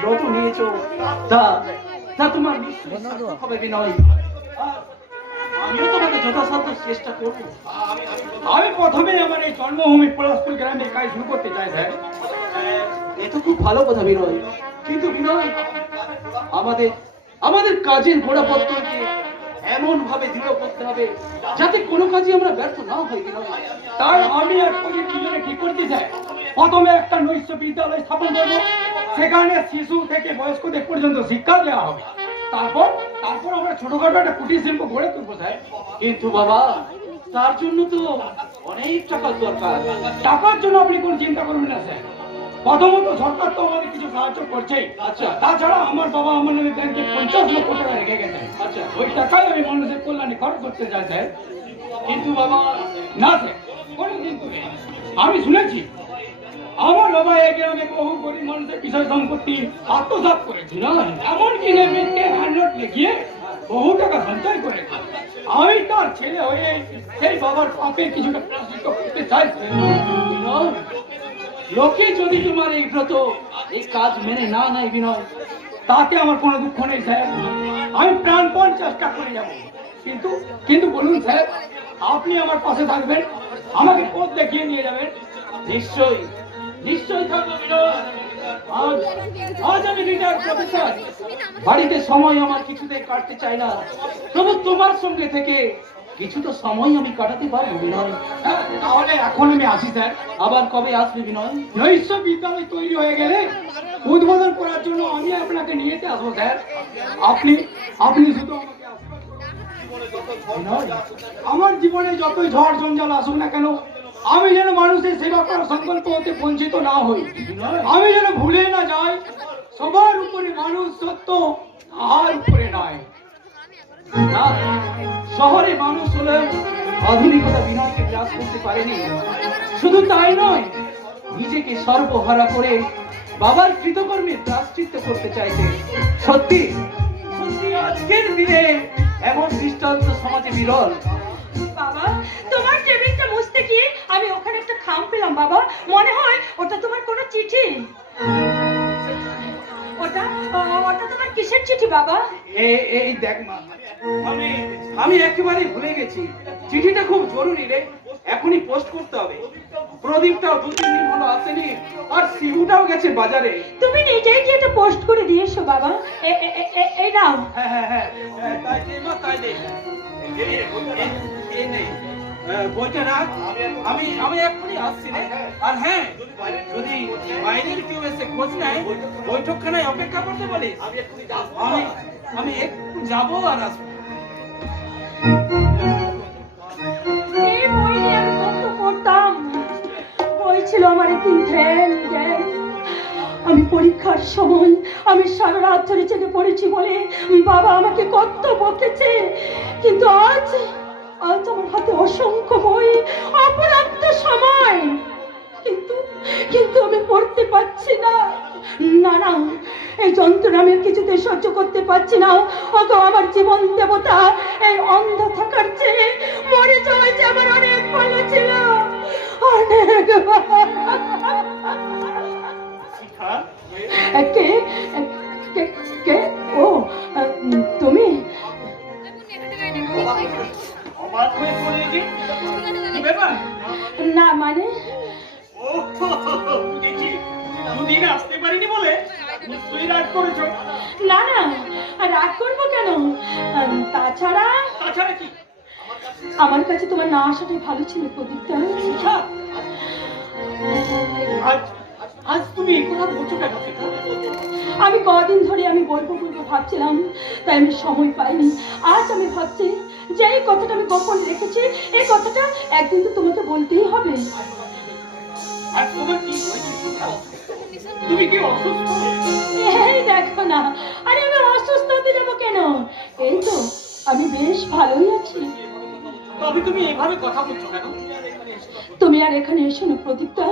ব্রত নিয়েছো, তা তা তোমার নিশ্চয়ই সার্থক হবে বিনয়। আর আমিও তোমাকে যথাসাধ্য চেষ্টা করবো। আমি প্রথমে আমার এই জন্মভূমি পলাশপুর গ্রামে কাজ শুরু করতে চাই স্যার। এ তো খুব ভালো কথা বিনয়, কিন্তু বিনয় আমাদের আমাদের কাজের গোড়াপত্রকে এমন ভাবে দৃঢ় করতে হবে যাতে কোনো কাজে আমরা ব্যর্থ না হই বিনয়। তাই আমি এক প্রজেক্ট ঠিক করতে চাই। প্রথমে একটা নৈশ বিদ্যালয় স্থাপন করবো, সেখানে শিশু থেকে বয়স্কদের পর্যন্ত শিক্ষা দেওয়া হবে। তারপর তারপর আমরা ছোটখাটো একটা কুটির শিল্প গড়ে তুলবো স্যার। কিন্তু বাবা, তার জন্য তো অনেক টাকার দরকার। টাকার জন্য আপনি কোনো চিন্তা করবেন না স্যার। প্রথমত সরকার তো আমাদের কিছু সাহায্য করছেই। আচ্ছা। তাছাড়া আমার বাবা আমার নামে ব্যাংকে 50 লক্ষ টাকা রেখে গেছেন। আচ্ছা। ওই টাকায় আমি মানুষের কল্যাণে খরচ করতে চাই স্যার। কিন্তু বাবা, না স্যার, কোনো কিন্তু নেই। আমি শুনেছি আমার বাবা এই গ্রামে বহু গরিব মানুষের বিষয় সম্পত্তি আত্মসাৎ করেছিল, এমনকি নেমেকে হ্যান্ডনোট লিখিয়ে বহু টাকা সঞ্চয় করেছে। আমি তার ছেলে হয়ে সেই বাবার পাপের কিছুটা প্রায়শ্চিত্ত করতে চাই। বিনয়, লোকে যদি তোমার এই ব্রত এই কাজ মেনে না নেয় বিনয়, তাতে আমার কোনো দুঃখ নেই স্যার। আমি প্রাণপণ চেষ্টা করে যাব। কিন্তু কিন্তু বলুন স্যার, আপনি আমার পাশে থাকবেন, আমাকে পথ দেখিয়ে নিয়ে যাবেন। নিশ্চয়ই নিশ্চয়ই থাকবো বিনয়। আজ আজ আমি রিটায়ার্ড প্রফেসর, বাড়িতে সময় আমার কিছুতে কাটতে চাই না, তবু তোমার সঙ্গে থেকে কিছুটা সময় আমি কাটাতে পারবো বিনয়। হ্যাঁ, তাহলে এখন আমি আসি স্যার। আবার কবে আসবে বিনয়? নৈশ বিদ্যালয় তৈরি হয়ে গেলে উদ্বোধন করার জন্য আমি আপনাকে নিয়ে যেতে আসবো স্যার। আপনি আপনি শুধু আমাকে আশীর্বাদ করুন। বিনয়, আমার জীবনে যতই ঝড় জঞ্জাল আসুক না কেন, আমি যেন মানুষের সেবা করার সংকল্প হতে বঞ্চিত না হই। আমি যেন ভুলে না যাই সবার উপরে মানুষ সত্য, আর উপরে নয়। না, শহরে মানুষ হলেও আধুনিকতা বিনয়কে গ্রাস করতে পারেনি। শুধু তাই নয়, নিজেকে সর্বহারা করে বাবার কৃতকর্মের প্রায়শ্চিত্ত করতে চাইছে। সত্যি সত্যি আজকের দিনে এমন দৃষ্টান্ত সমাজে বিরল। বাবা, তোমার টেবিলটা মুছতে গিয়ে আমি ওখানে একটা খাম পেলাম বাবা, মনে হয় ওটা তোমার কোনো চিঠি। ওটা ওটা তোমার কিসের চিঠি বাবা? এই দেখ মা, আমি আমি একেবারে ভুলে গেছি, চিঠিটা খুব জরুরি রে, এখনই পোস্ট করতে হবে। প্রদীপটাও 2-3 দিন হলো আসেনি, আর শিবুটাও গেছে বাজারে। তুমি নিজেই গিয়ে এটা পোস্ট করে দিয়েছো বাবা। এই নাও। হ্যাঁ হ্যাঁ হ্যাঁ, তাই দে মা, তাই দে। এই নে, বইটা রাখ, আমি আমি এক্ষুনি আসছি রে। আর হ্যাঁ, যদি বাইরের কেউ এসে খোঁজ নেয়, বৈঠকখানায় অপেক্ষা করতে বলিস। আমি আমি একটু যাবো আর আসবো। এই বই নিয়ে আমি কত পড়তাম। বই ছিল আমার তিন ধ্যান জ্ঞান। আমি পরীক্ষার সময় আমি সারা রাত ধরে জেগে পড়েছি বলে বাবা আমাকে কত বকেছে। কিন্তু আজ আজ আমার হাতে অসংখ্য বই, অপরাধ সময়, কিন্তু কিন্তু আমি পড়তে পারছি না। না না, এই যন্ত্রণা আমি কিছুতে সহ্য করতে পারছি না। অত আমার জীবন দেবতা, এই অন্ধ থাকার চেয়ে মরে যাওয়াই যে আমার অনেক ভালো ছিল, অনেক। কে কে কে ও তুমি? না মানে দুদিন আসতে পারিনি বলে নিশ্চয়ই রাগ করেছো। না না, রাগ করবো কেন? তাছাড়া তাছাড়া কি? আমার কাছে তোমার না আসাটাই ভালো ছিল প্রদীপ্তা। আজ আজ তুমি এই কথা বলছো কেন? আমি কদিন ধরে আমি বলবো বলবো ভাবছিলাম, তাই আমি সময় পাইনি। আজ আমি ভাবছি যে এই কথাটা আমি গোপন রেখেছি, এই কথাটা একদিন তো তোমাকে বলতেই হবে। আর তোমার কি হয়েছে? তুমি কি অসুস্থ? এই দেখো না, আরে আমি অসুস্থ হতে যাবো কেন? এই তো আমি বেশ ভালোই আছি। তবে তুমি এইভাবে কথা বলছো কেন? তুমি আর এখানে এসো না প্রদীপ্তা,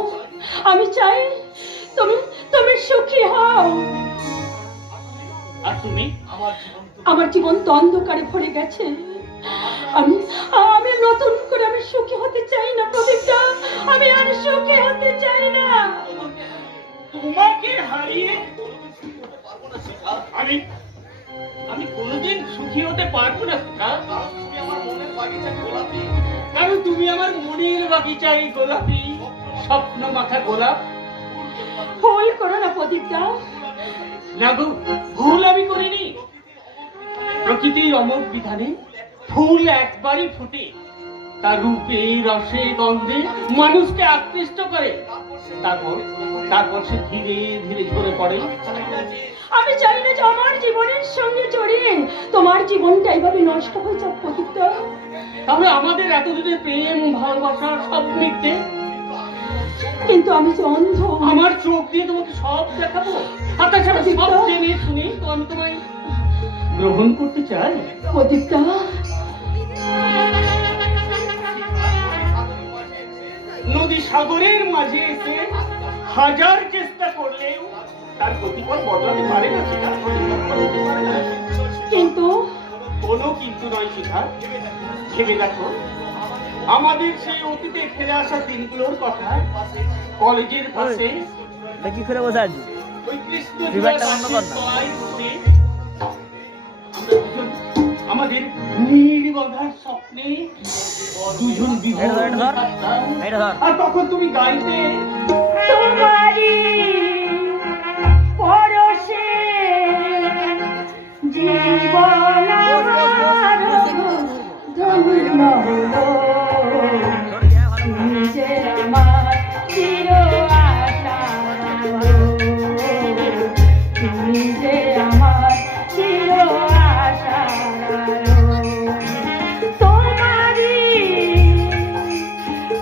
আমি চাই তুমি তুমি সুখী হও। আর তুমি? আমার জীবন তো অন্ধকারে ভরে গেছে। আমি আমি নতুন করে আমি সুখী হতে চাই না প্রদীপ্তা, আমি আর সুখী হতে চাই না। তোমাকে হারিয়ে আমি আমি কোনোদিন সুখী হতে পারবো না সুধা। তুমি আমার মনের বাগিচার গোলাপি। কারণ তুমি আমার মনের বাগিচায় গোলাপি, স্বপ্ন মাথা গোলাপ। ভুল করো না প্রদীপদা। না গো, ভুল আমি করিনি। প্রকৃতির অমোঘ বিধানে ফুল একবারই ফুটে, তার রূপে রসে গন্ধে মানুষকে আকৃষ্ট করে, তারপর তারপর সে ধীরে ধীরে ঝরে পড়ে। আমি চাই না যে আমার জীবনের সঙ্গে জড়িয়ে তোমার জীবনটা এইভাবে নষ্ট হয়ে যাক প্রদীপদা। তাহলে আমাদের এতদিনের প্রেম ভালোবাসা সব মিথ্যে। কিন্তু আমি যে অন্ধ। আমার চোখ দিয়ে তোমাকে সব দেখাবো, আর তাছাড়া সব জেনে শুনে তো আমি তোমায় গ্রহণ করতে চাই। প্রদীপদা, নদী সাগরের মাঝে এসে হাজার চেষ্টা করলেও তার প্রতিপদ বদলাতে পারে না, সেটা বদলাতে পারে না। কিন্তু কোনো কিন্তু নয় শিখা, ভেবে দেখো আমাদের সেই অতীতে ফিরে আসা দিনগুলোর কথা। কলেজের পাশে কি করে বসে আছি? ওই কৃষ্ণ বিভাগটা বন্ধ কর না। তলায় বসে আমরা দুজন আমাদের নীলগন্ধার স্বপ্নে দুজন বিভোর এটা ধর। থাকতাম। এটা ধর। আর তখন তুমি গাইতে তোমারি পরশে জীবন আমার ধন্য হলো। তুমি যে আমার চির আশার আলো। তুমি যে আমার চির আশার আলো। তোমারি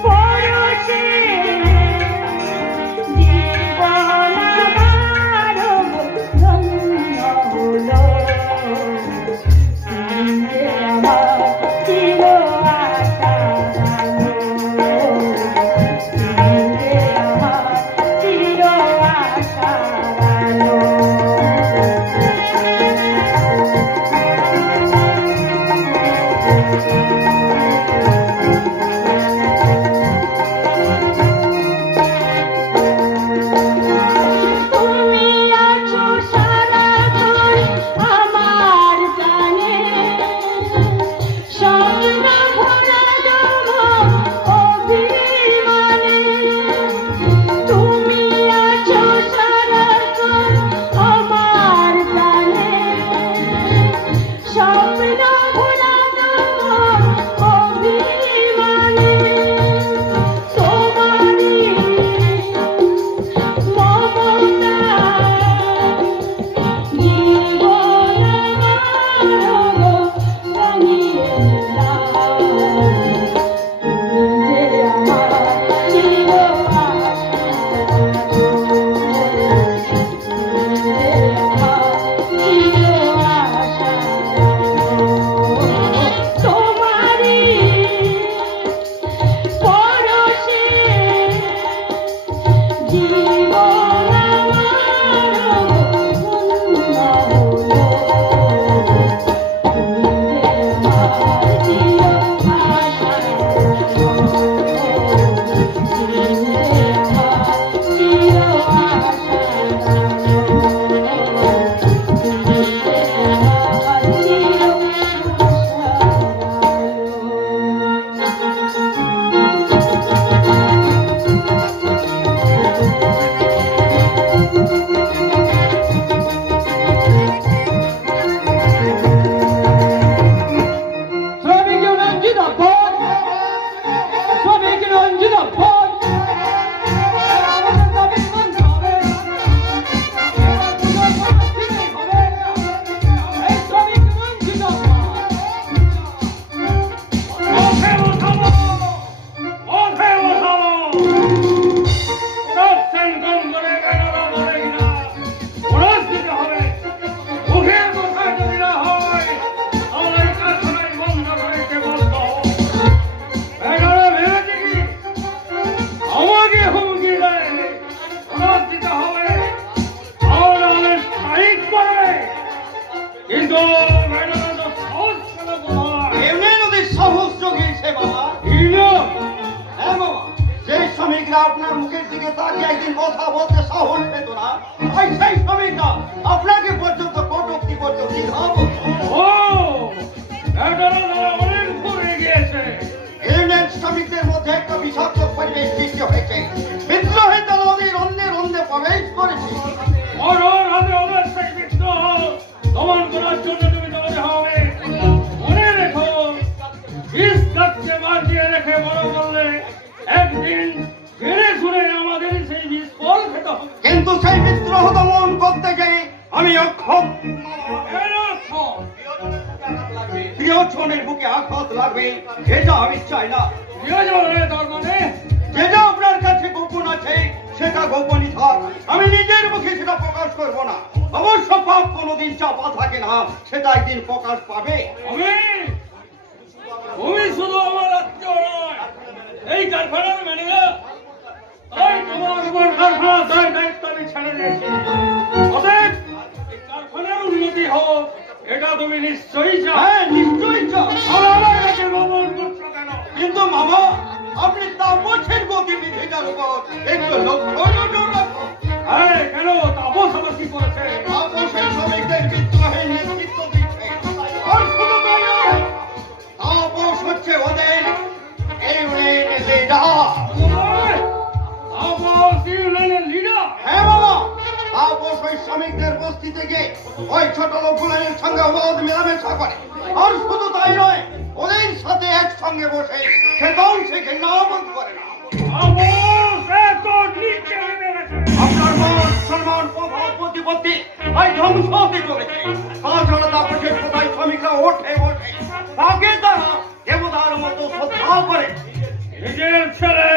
পরশে জীবন আমার ধন্য হলো। তুমি যে আমার চির আশার আলো। তুমি যে আমার চির আশার আলো। রক্ষক এরকম প্রিয়জনের বুকে আঘাত লাগবে এটা আমি চাই না। প্রিয়জনে তার মানে যেটা আপনার কাছে গোপন আছে সেটা গোপনই থাক, আমি নিজের মুখে সেটা প্রকাশ করব না। অবশ্য পাপ কোনোদিন চাপা থাকে না, সেটা একদিন প্রকাশ পাবে। তুমি শুধু আমার আত্মীয় নয়, এই কারখানার ম্যানেজার, তাই তোমার উপর কারখানা তার দায়িত্ব আমি ছেড়ে দিয়েছি। অতএব এই কারখানার উন্নতি হোক এটা তুমি নিশ্চয়ই চাও। হ্যাঁ, নিশ্চয়ই চাও। আর আমার কাছে গোপন করছো কেন? কিন্তু মামা, আপনি তাপসের গতিবিধিটার উপর একটু লক্ষ্য নজর রাখুন। হ্যাঁ, কেন? তাপস আবার কি করেছে? তাপসের শ্রমিকদের বিদ্রোহের নেতৃত্ব দিচ্ছে। আর শুধু তাই নয়, তাপস হচ্ছে ওদের ইউনিয়ন লিডার। তাপস ইউনিয়নের লিডার? হ্যাঁ বাবা, তাপস ওই শ্রমিকদের বস্তি থেকে ওই ছোট লোকগুলোর সঙ্গে অবাধ মেলামেশা করে। আর শুধু তাই নয়, ওদের সাথে একসঙ্গে বসে সেটাও সে ঘৃণাবোধ করে না। তাপস এত নিচে নেমে গেছে। আপনার মান সম্মান প্রভাব প্রতিপত্তি ওই ধ্বংস হতে চলেছে। তাছাড়া তাপসের কোথায় শ্রমিকরা ওঠে বসে তাকে তারা দেবতার মতো শ্রদ্ধা করে। নিজের ছেলে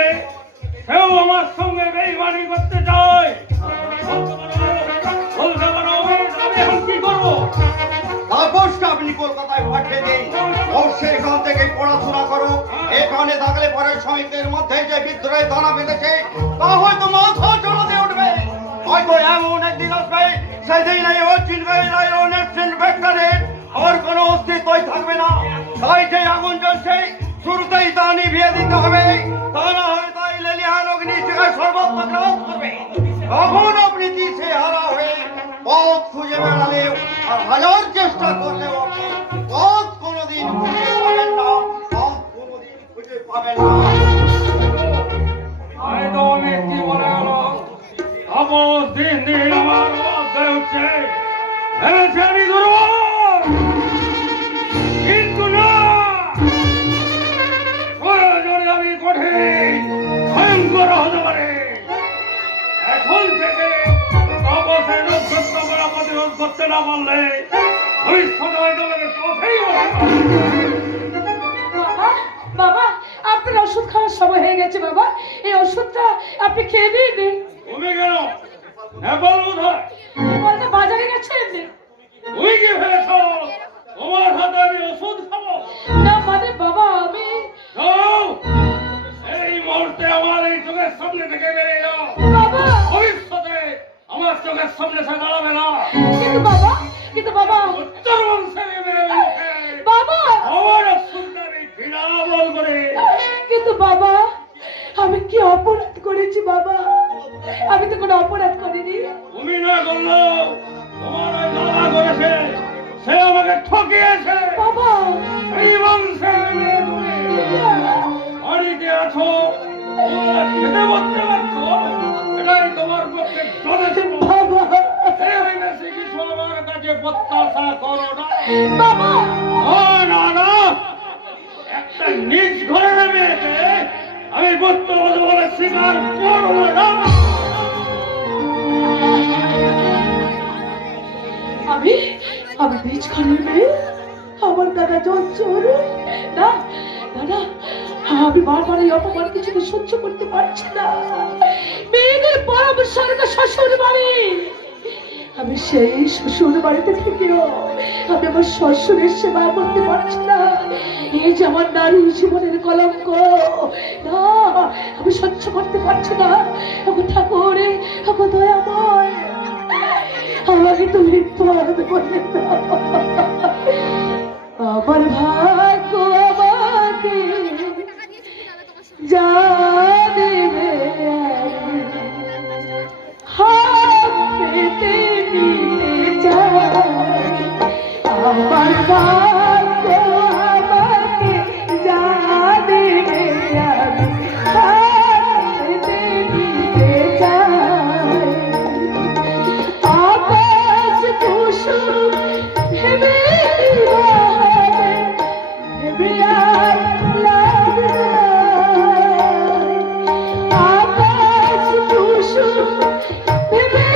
সেও আমার সঙ্গে বেইমানি করতে চায়। বলতে পারো, আমি এখন কি করবো? তাপসকে আপনি কলকাতায় পাঠিয়ে দিন। ও সেখান থেকে পড়াশোনা করো। এখানে থাকলে পরে শ্রমিকদের মধ্যে যে বিদ্রোহের দানা বেঁধেছে তা হয়তো মাথা চড়াতে উঠবে। হয়তো এমন একদিন আসবে সেদিন এই অচিন ফ্যাক্টরি আর কোনো অস্তিত্বই থাকবে না। তাই যে আগুন জ্বলছে শুরুতেই তা নিভিয়ে দিতে হবে, তা না হয় তাই লেলিহান অগ্নি শিখায় সর্বত্র গ্রাস করবে। তখন আপনি দিশে হারা হয়ে পথ খুঁজে বেড়ালেও আর হাজার চেষ্টা করলেও আপনি পথ কোনোদিন খুঁজে পাবেন না। পথ কোনোদিন খুঁজে পাবেন না। হয়তো আমি কি বলে গেল, তাপস দিন দিন আমার অধ্যায় হচ্ছে। ভেবেছি আমি দুর্বল, কিন্তু না, প্রয়োজনে আমি কঠিন ভয়ঙ্কর হতে পারে। এখন থেকে তাপসের নক্ষত্র করা প্রতিরোধ করতে না পারলে ভবিষ্যতে হয়তো আমাকে পথেই বাবা, বাবা, আপনার ওষুধ খাওয়ার সময় হয়ে গেছে বাবা। এই ওষুধটা আপনি খেয়ে দিন। তুমি কেন? নেপাল কোথায়? বলতে বাজারে গেছেন? তুই কি ভেবেছ তোমার হাতে আমি ওষুধ খাবো? না মানে বাবা, আমি যাও, এই মুহূর্তে আমার এই চোখের সামনে থেকে বেরিয়ে যাও। বাবা, ভবিষ্যতে আমার চোখের সামনে সে দাঁড়াবে না। কিন্তু বাবা উত্তর বংশে বেরিয়ে উঠে বাবা, আমার সুন্দরী ঘৃণা বল করে। কিন্তু বাবা, আমি কি অপরাধ করেছি বাবা? আমি তো কোনো অপরাধ করিনি। তুমি না করলো, তোমার ওই দাদা করেছে। সে আমাকে ঠকিয়েছে। বাবা, এই বংশে তুমি বাড়িতে আছো, তোমরা খেতে বলতে পারছো, এটাই তোমার পক্ষে যথেষ্ট। বাবা, এই বেশি কিছু আমার কাছে প্রত্যাশা করো না। বাবা, না না, একটা নিজ ঘরে মেয়েকে আমি বর্তমান বলে স্বীকার করবো না। আমি বীজ খালি মেয়ে, আমার দাদা জোর না দাদা, আমি বারবার এই অপমান কিছুকে সহ্য করতে পারছি না। মেয়েদের পরামর্শ শ্বশুর বাড়ি, আমি সেই শ্বশুর বাড়িতে থেকেও আমি আমার শ্বশুরের সেবা করতে পারছি না। এই যে আমার নারী জীবনের কলঙ্ক, না আমি সহ্য করতে পারছি না। আমার ঠাকুরে, আমার দয়াময়, আমাকে তুমি পথ বলে দাও। আমার ভাগ্য আমাকে যা দেবে হাত পেতে নিয়ে যায়। আমার ভাগ্য আমাকে যা দেবে হাত পেতে নিয়ে যায়। আকাশ কুসুম ভেবে ভেবে আর লাগবে না। আকাশ কুসুম ভেবে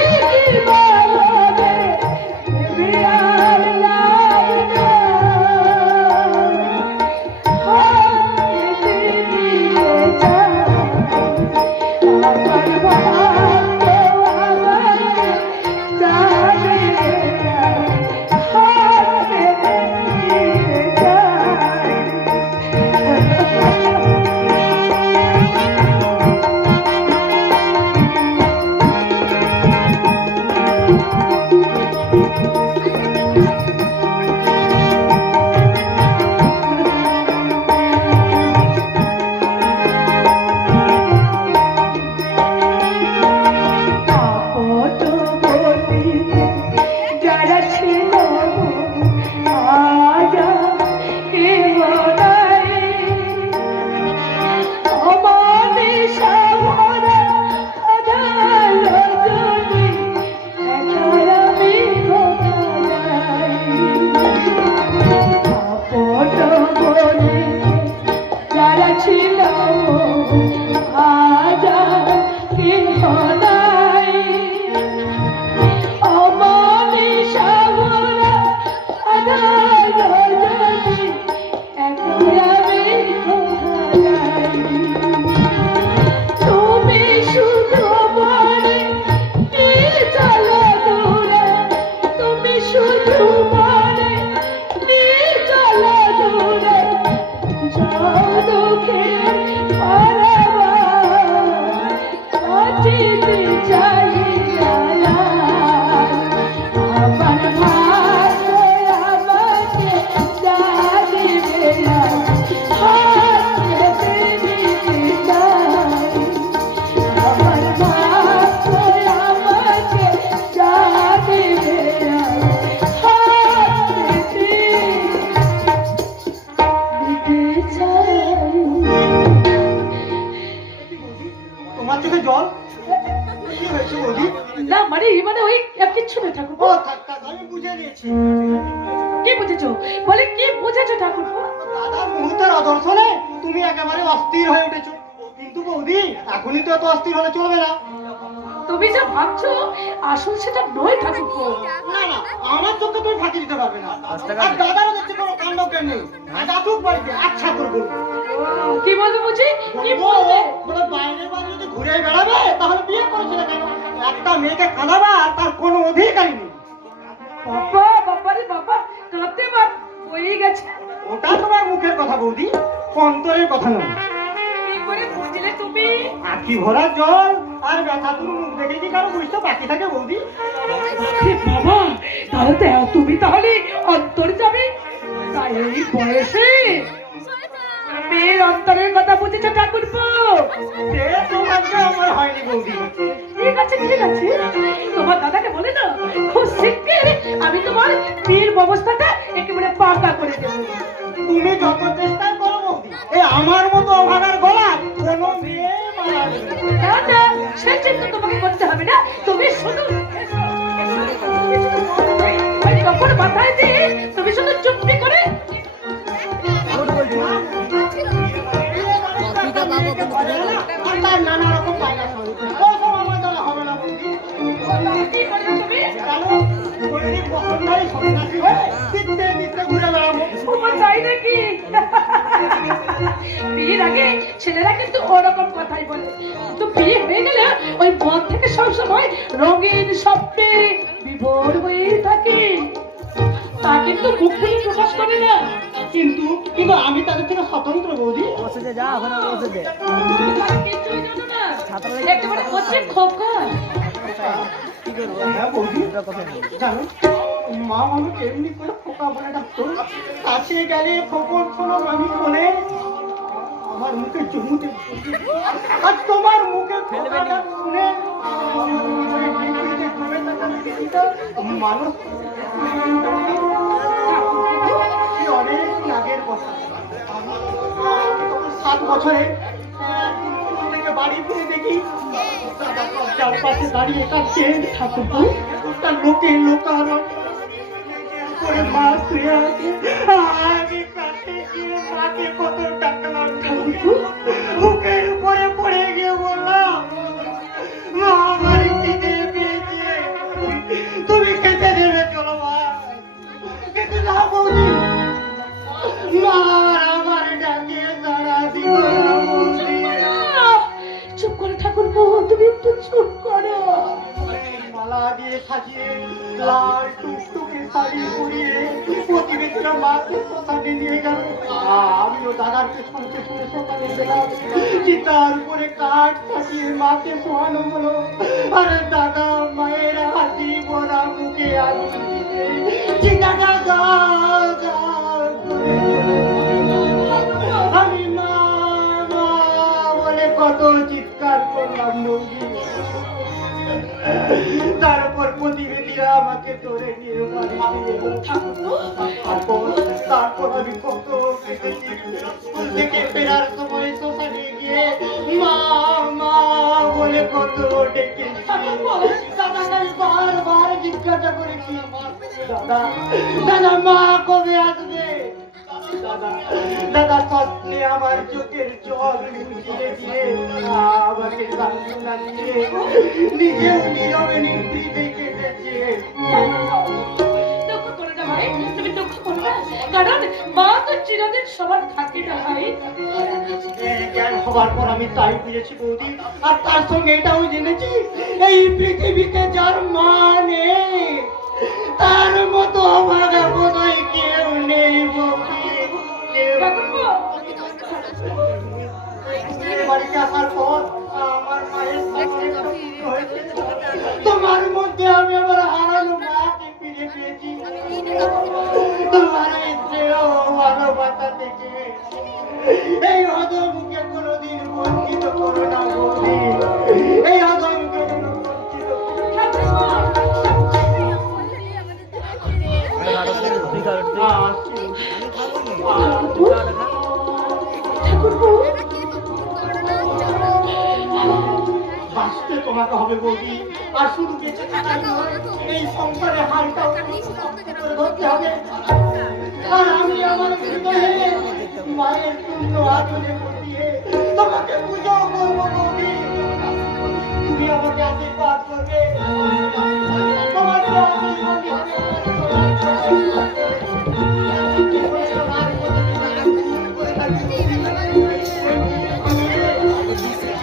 বুঝে নিয়েছি। কি বুঝেছো? বলে কি বুঝেছো ঠাকুরপো? দাদার মুহূর্তের অদর্শনে তুমি একেবারে অস্থির হয়ে উঠেছো। কিন্তু বৌদি এখনই তো এত অস্থির হলে চলবে না। তুমি যা ভাবছো আসল সেটা নয় ঠাকুরপো। না না, আমার চোখে তুমি ফাঁকি দিতে পারবে না। আর দাদারও দেখছি কোনো কাণ্ড জ্ঞান নেই। আজ আসুক বাড়িতে, আচ্ছা করে বলবো। কি বলবে বুঝি? কি বলবে? বলে বাইরে বাইরে যদি ঘুরে বেড়াবে তাহলে বিয়ে করেছে না কেন? একটা মেয়েকে কাঁদাবা তার কোনো অধিকারই নেই। বাবা বাবারে বাবা, কাঁদতে বাপ হয়ে গেছে। ওটা তোমার মুখের কথা বৌদি, অন্তরের কথা নয়। কি করে বুঝলে তুমি? আখি ভরা জল আর ব্যথা তুমি মুখ দেখে কি কারো বুঝতে বাকি থাকে বৌদি? হে বাবা, তাহলে তো তুমি তাহলে অন্তর যাবে। তাই এই বয়সে মেয়ের অন্তরের কথা বুঝেছো ঠাকুরপো? সে সৌভাগ্য আমার হয়নি বৌদি। ঠিক আছে ঠিক আছে, তোমার দাদাকে বলে না খুব শিগগির আমি তোমার বিয়ের ব্যবস্থাটা একেবারে পাকা করে দেবো। তুমি যত চেষ্টা করো বৌদি, এই আমার মতো অভাগার গলা কোনো মেয়ে মানাবে না। না না, সে চিন্তা তোমাকে করতে হবে না। তুমি শুধু ওই কাপড় মাথায় দিয়ে তুমি শুধু চুপটি করে আর তার নানা রকম বাইরে ওসব আমার দ্বারা হবে না বৌদি। কি করবে তুমি? জানো, কোনোদিন বসন্তকালে সন্ন্যাসী হয়ে দিতে দিতে ঘুরে বেড়াবো। তোমার তাই নাকি? বিয়ের আগে ছেলেরা কিন্তু ওরকম কথাই বলে, কিন্তু বিয়ে হয়ে গেলে ওই মন থেকে সবসময় রঙিন স্বপ্নে বিভোর হয়ে থাকে। তা কিন্তু মুখ থেকে প্রকাশ করে না। কিন্তু কিন্তু আমি তাদের থেকে স্বতন্ত্র বৌদি। বসে যে যা ওখানে বসে যে আর কিছুই জানো না, একেবারে হচ্ছে খোকা। কি করবো? হ্যাঁ বৌদি, এটা কথা নেই। জানো মা মানুষ এমনি করে খোকা বলে ডাকতো। কাছে গেলে খোকন শোনো আমি বলে আমার মুখে চুমুতে আর তোমার মুখে খোকাটা শুনে মানুষ কি অনেক আগের কথা। আমি 7 বছরে থেকে বাড়ি ফিরে দেখি দাদা চারপাশে দাঁড়িয়ে কাটছে ঠাকুর তার লোকে লোকারণ করে মা শুয়ে আছে। আমি কাছে গিয়ে মাকে কত ডাকলাম, বুকের উপরে পড়ে গিয়ে বললাম মা আমার খিদে পেয়েছে, তুমি খেতে দেবে চলো মা। কিন্তু না বৌদি, মা আমার ডাকে সারা দিল না বৌদি। চুপ করো ঠাকুরপো, তুমি একটু চুপ করো। মালা দিয়ে সাজিয়ে লাল টুকটুকে শাড়ি পরিয়ে প্রতিবেশীরা মাকে শ্মশানে নিয়ে গেল। আমিও দাদার পেছন পেছনে শ্মশানে গেলাম। চিতার উপরে কাঠ সাজিয়ে মাকে শোয়ানো হলো। আরে দাদা মায়ের হাতি ভরা মুখে আগুন দিতে চিতাটা গাল গাল করে আমি মা মা বলে কত চিৎকার করলাম বৌদি। তারপর প্রতিবেদীরা আমাকে ধরে নিয়ে বাড়ি নিয়ে এলো। তারপর আমি কত কেঁদেছি। স্কুল থেকে ফেরার সময় শ্মশানে গিয়ে মা মা বলে কত ডেকেছি। দাদাকে আমি বারবার জিজ্ঞাসা করেছি দাদা দাদা মা কবে আসবে। দাদা স্বপ্নে আমার চোখের জল মুছিয়ে দিয়ে আমাকে সান্ত্বনা দিয়ে নিজেও নীরবে নিভৃতে কেটেছে। দুঃখ করো না ভাই, তুমি দুঃখ করো না, কারণ মা তো চিরদিন সবার থাকে না ভাই। এই জ্ঞান হবার পর আমি তাই বুঝেছি বৌদি। আর তার সঙ্গে এটাও জেনেছি এই পৃথিবীতে যার মা নেই তার মতো অভাগা বোধহয় কেউ নেই বৌদি। ঠাকুরপো, বাড়িতে আসার পর আমার মায়ের সাথে হয়েছে। তোমার মধ্যে আমি আবার হারানো মাকে ফিরে পেয়েছি। তোমার এই স্নেহ ভালোবাসা থেকে এই অধমকে কোনোদিন বঞ্চিত করো না বৌদি। এই অধমকে যেন বঞ্চিত করো না। তুই খাবে তুই আসছি। ঠাকুরপো, বাঁচতে তোমাকে হবে বৌদি। আর শুধু বেঁচে থাকার নয়, এই সংসারে হালটাও করতে হবে। আর আমি আমার হৃদয়ে মায়ের পূর্ণ আদরে দিয়ে তোমাকে পুজো করবো বৌদি। তুমি আমাকে আশীর্বাদ করবে, তোমাকে আশীর্বাদ হবে।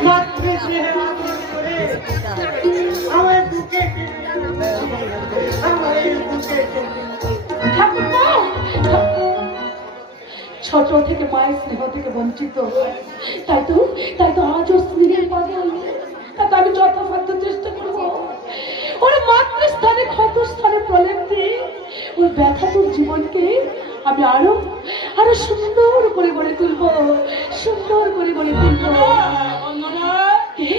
মাতৃস্নেহে আদর করে আমার বুকে ঠাকুরপো, ছোট থেকে মায়ের স্নেহ থেকে বঞ্চিত, তাই তো আজও স্নেহের পাগল। তাতে আমি যথাসাধ্য চেষ্টা করবো ওর মাতৃস্থানে ক্ষত স্থানে প্রলেপ দিয়ে ওর ব্যথাতুর জীবনকে আমি আরো আরো সুন্দর করে গড়ে তুলবো, সুন্দর করে গড়ে তুলবো। কে?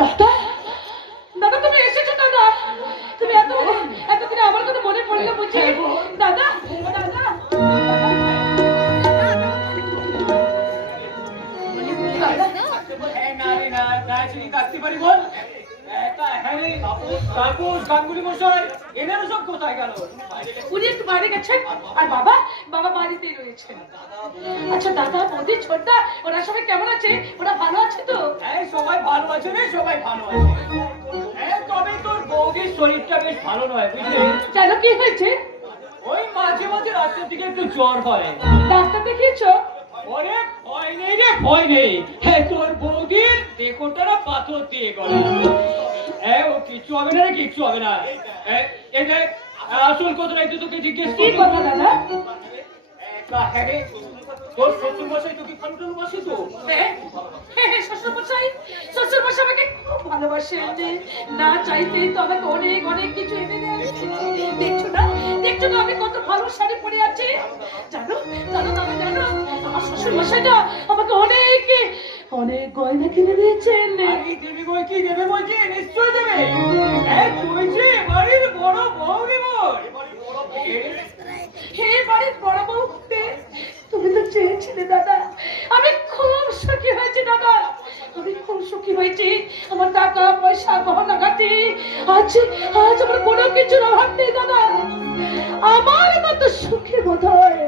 দাদা, দাদা তুমি এসেছো দাদা? তুমি এতদিনে আমার কথা মনে পড়লো বুঝি? দাদা, দাদা, উনি একটু বাইরে গেছেন আর বাবা বাড়িতেই রয়েছেন। আচ্ছা দাদা, বৌদি, ছোটদা, ওরা সবাই কেমন আছে? ওরা ভালো আছে তো? সবাই ভালো আছে রে, সবাই ভালো আছে। তবে তোর বৌদির শরীরটা বেশ ভালো নয় বুঝলি? কেন, কি হয়েছে? ওই মাঝে মাঝে রাত্রের দিকে একটু জ্বর হয়। ডাক্তার দেখিয়েছো? ওরে ভয় নেই রে, ভয় নেই। তোর বৌদির দেখোটারা পাথর দিয়ে গেল। ও কিচ্ছু হবে না রে, কিচ্ছু হবে না। এটা আসল কথাটা একটু তোকে জিজ্ঞেস কি কথা দাদা? হ্যাঁ রে, তোর শ্বশুর মশাই তোকে ভালো ভালোবাসে তো? শ্বশুর মশাই আমাকে খুব ভালোবাসেন, না চাইতেই তো আমাকে অনেক অনেক কিছু এনে দেন। দেখছো না আমি কত ভালো শাড়ি পরে আছি? জানো দাদা, জানো আমার শ্বশুর মশাইটা আমাকে অনেক গয়না কিনে দিয়েছেন। দেবী বই কি দেবে বলছি? নিশ্চয় দেবে। তুই যে বাড়ির বড় বউরি বল। হে বাড়ির বড় বউ হতে তুমি তো চেয়েছিলে দাদা। আমি খুব সুখী হয়েছি দাদা, আমি খুব সুখী হয়েছি। আমার টাকা পয়সা গহনা গাটি আজ আমার কোনো কিছুর অভাব নেই দাদা। আমার মতো সুখী বোধ হয়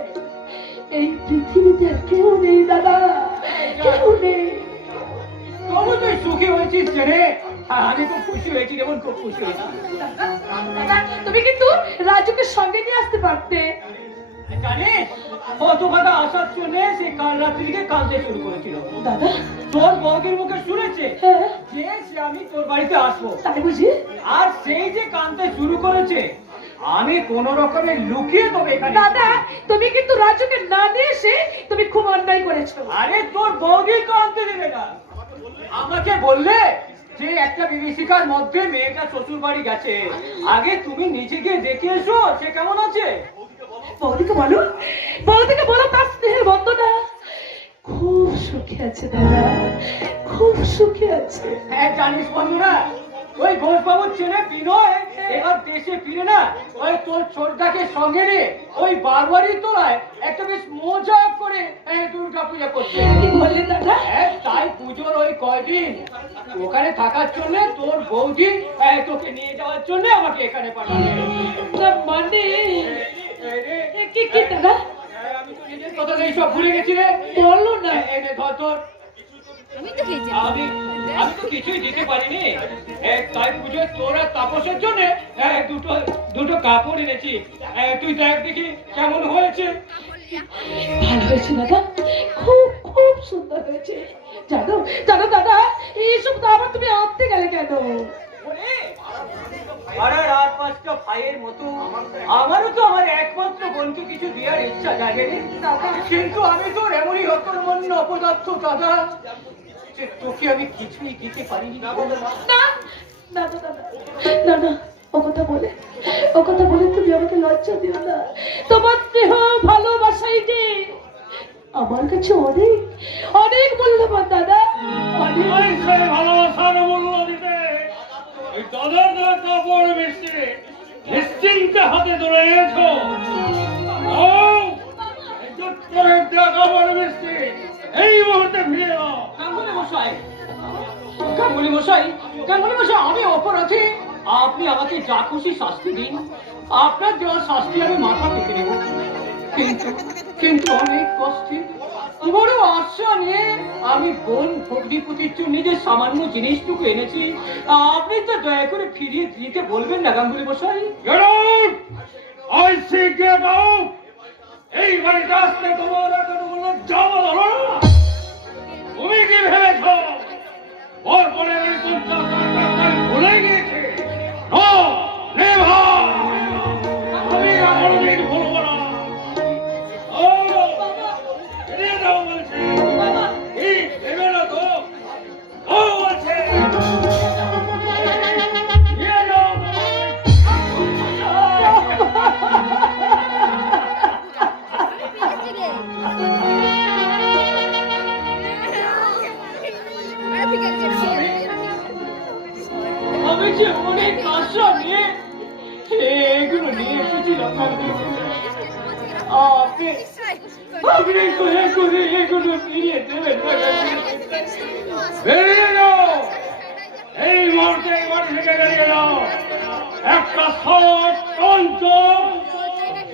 এই পৃথিবীতে আর কেউ নেই দাদা, কেউ নেই। তবু তুই সুখী হয়েছিস রে। আমি খুব খুশি হয়েছি, যেমন খুব খুশি হয়েছি। দাদা, তুমি কিন্তু রাজুকে সঙ্গে নিয়ে আসতে পারতে। জানিস কত কথা আসার জন্য সে কাল রাত্রি থেকে কাঁদতে শুরু করেছিল। দাদা, তোর বউদের মুখে শুনেছে হ্যাঁ, যে সে আমি তোর বাড়িতে আসবো। তাই বুঝি? আর সেই যে কাঁদতে শুরু করেছে, আমি কোন রকমে লুকিয়ে তবে এখানে। দাদা, তুমি কিন্তু রাজুকে না দিয়ে এসে তুমি খুব অন্যায় করেছো। আরে তোর বউদি তো আনতে দেবে না। আমাকে বললে যে একটা বিভীষিকার মধ্যে মেয়েটা শ্বশুর বাড়ি গেছে, আগে তুমি নিজে গিয়ে দেখে এসো সে কেমন আছে। বৌদিকে বলো তার স্নেহের বন্ধনা খুব সুখী আছে দাদা, খুব সুখী আছে। হ্যাঁ জানিস বন্ধুরা, ওই ঘোষবাবুর ছেলে বিনয় এবার দেশে ফিরে না, ওই তোর ছোটদাকে সঙ্গে নিয়ে ওই বারবারির তোলায় একটা বেশ মজা করে দুর্গা পূজা করছে। কি বললে দাদা? তাই পুজোর ওই কয়দিন ওখানে থাকার জন্য তোর বৌদি তোকে নিয়ে যাওয়ার জন্য আমাকে এখানে পাঠাবে। মানে কি দাদা? আমি তো নিজের কথা সব ভুলে গেছি রে। বলো না। এনে ধর তোর। আমি তো কিছুই দিতে পারিনি, তাই পুজোর তোর আর তাপসের জন্য দুটো কাপড় এনেছি। তুই দেখ দেখি কেমন হয়েছে। ভালো হয়েছে দাদা, খুব সুন্দর হয়েছে। জানো দাদা, এইসব তো আবার তুমি আনতে গেলে কেন? আরে রাত 5টা ভাইয়ের মতো আমারও তো আমার একমাত্র বোনকে কিছু দেওয়ার ইচ্ছা জাগেনি, কিন্তু আমি তো এমনই অকর্মণ্য অপদার্থ দাদা যে তোকে আমি কিছুই দিতে পারিনি। না, ও কথা বলে তুমি আমাকে লজ্জা দিও না। তোমার স্নেহ ভালোবাসাই যে আমার কাছে অনেক অনেক মূল্যবান দাদা, অনেক। ভালোবাসার মূল্য দিতে দাদা কাপড় বেশি নিশ্চিন্তে হাতে ধরে এনেছো। এই মুহূর্তে ফিরে গাঙ্গুলি মশাই, আমি অপরাধী। আপনি আমাকে যা খুশি শাস্তি দিন, আপনার দেওয়া শাস্তি আমি মাথা পেতে নেব। কিন্তু কিন্তু অনেক কষ্টে বড় আশা নিয়ে আমি বোন ভগ্নিপতির জন্য যে সামান্য জিনিসটুকু এনেছি, আপনি তো দয়া করে ফিরিয়ে দিতে বলবেন না গাঙ্গুলি মশাই? এই বাড়িতে আসতে তোমার লজ্জা হলো না? তুমি কি ভেবেছ বরপরের এই 50,000 ভুলে গিয়েছে? আমি কোনোদিন ভুলব না। ও ফিরিয়ে দাও বলছি। এই ভেবে না তো? ও আছে ফিরিয়ে দাও। আমি যে অনেক আশা নিয়ে এগুলো নিয়ে এসেছিলাম, আপনি দয়া করে এগুলো ফিরিয়ে দেবেন। বেরিয়ে যাও, এই মুহূর্তে এই বাড়ি থেকে বেরিয়ে যাও। একটা সৎ অঞ্চল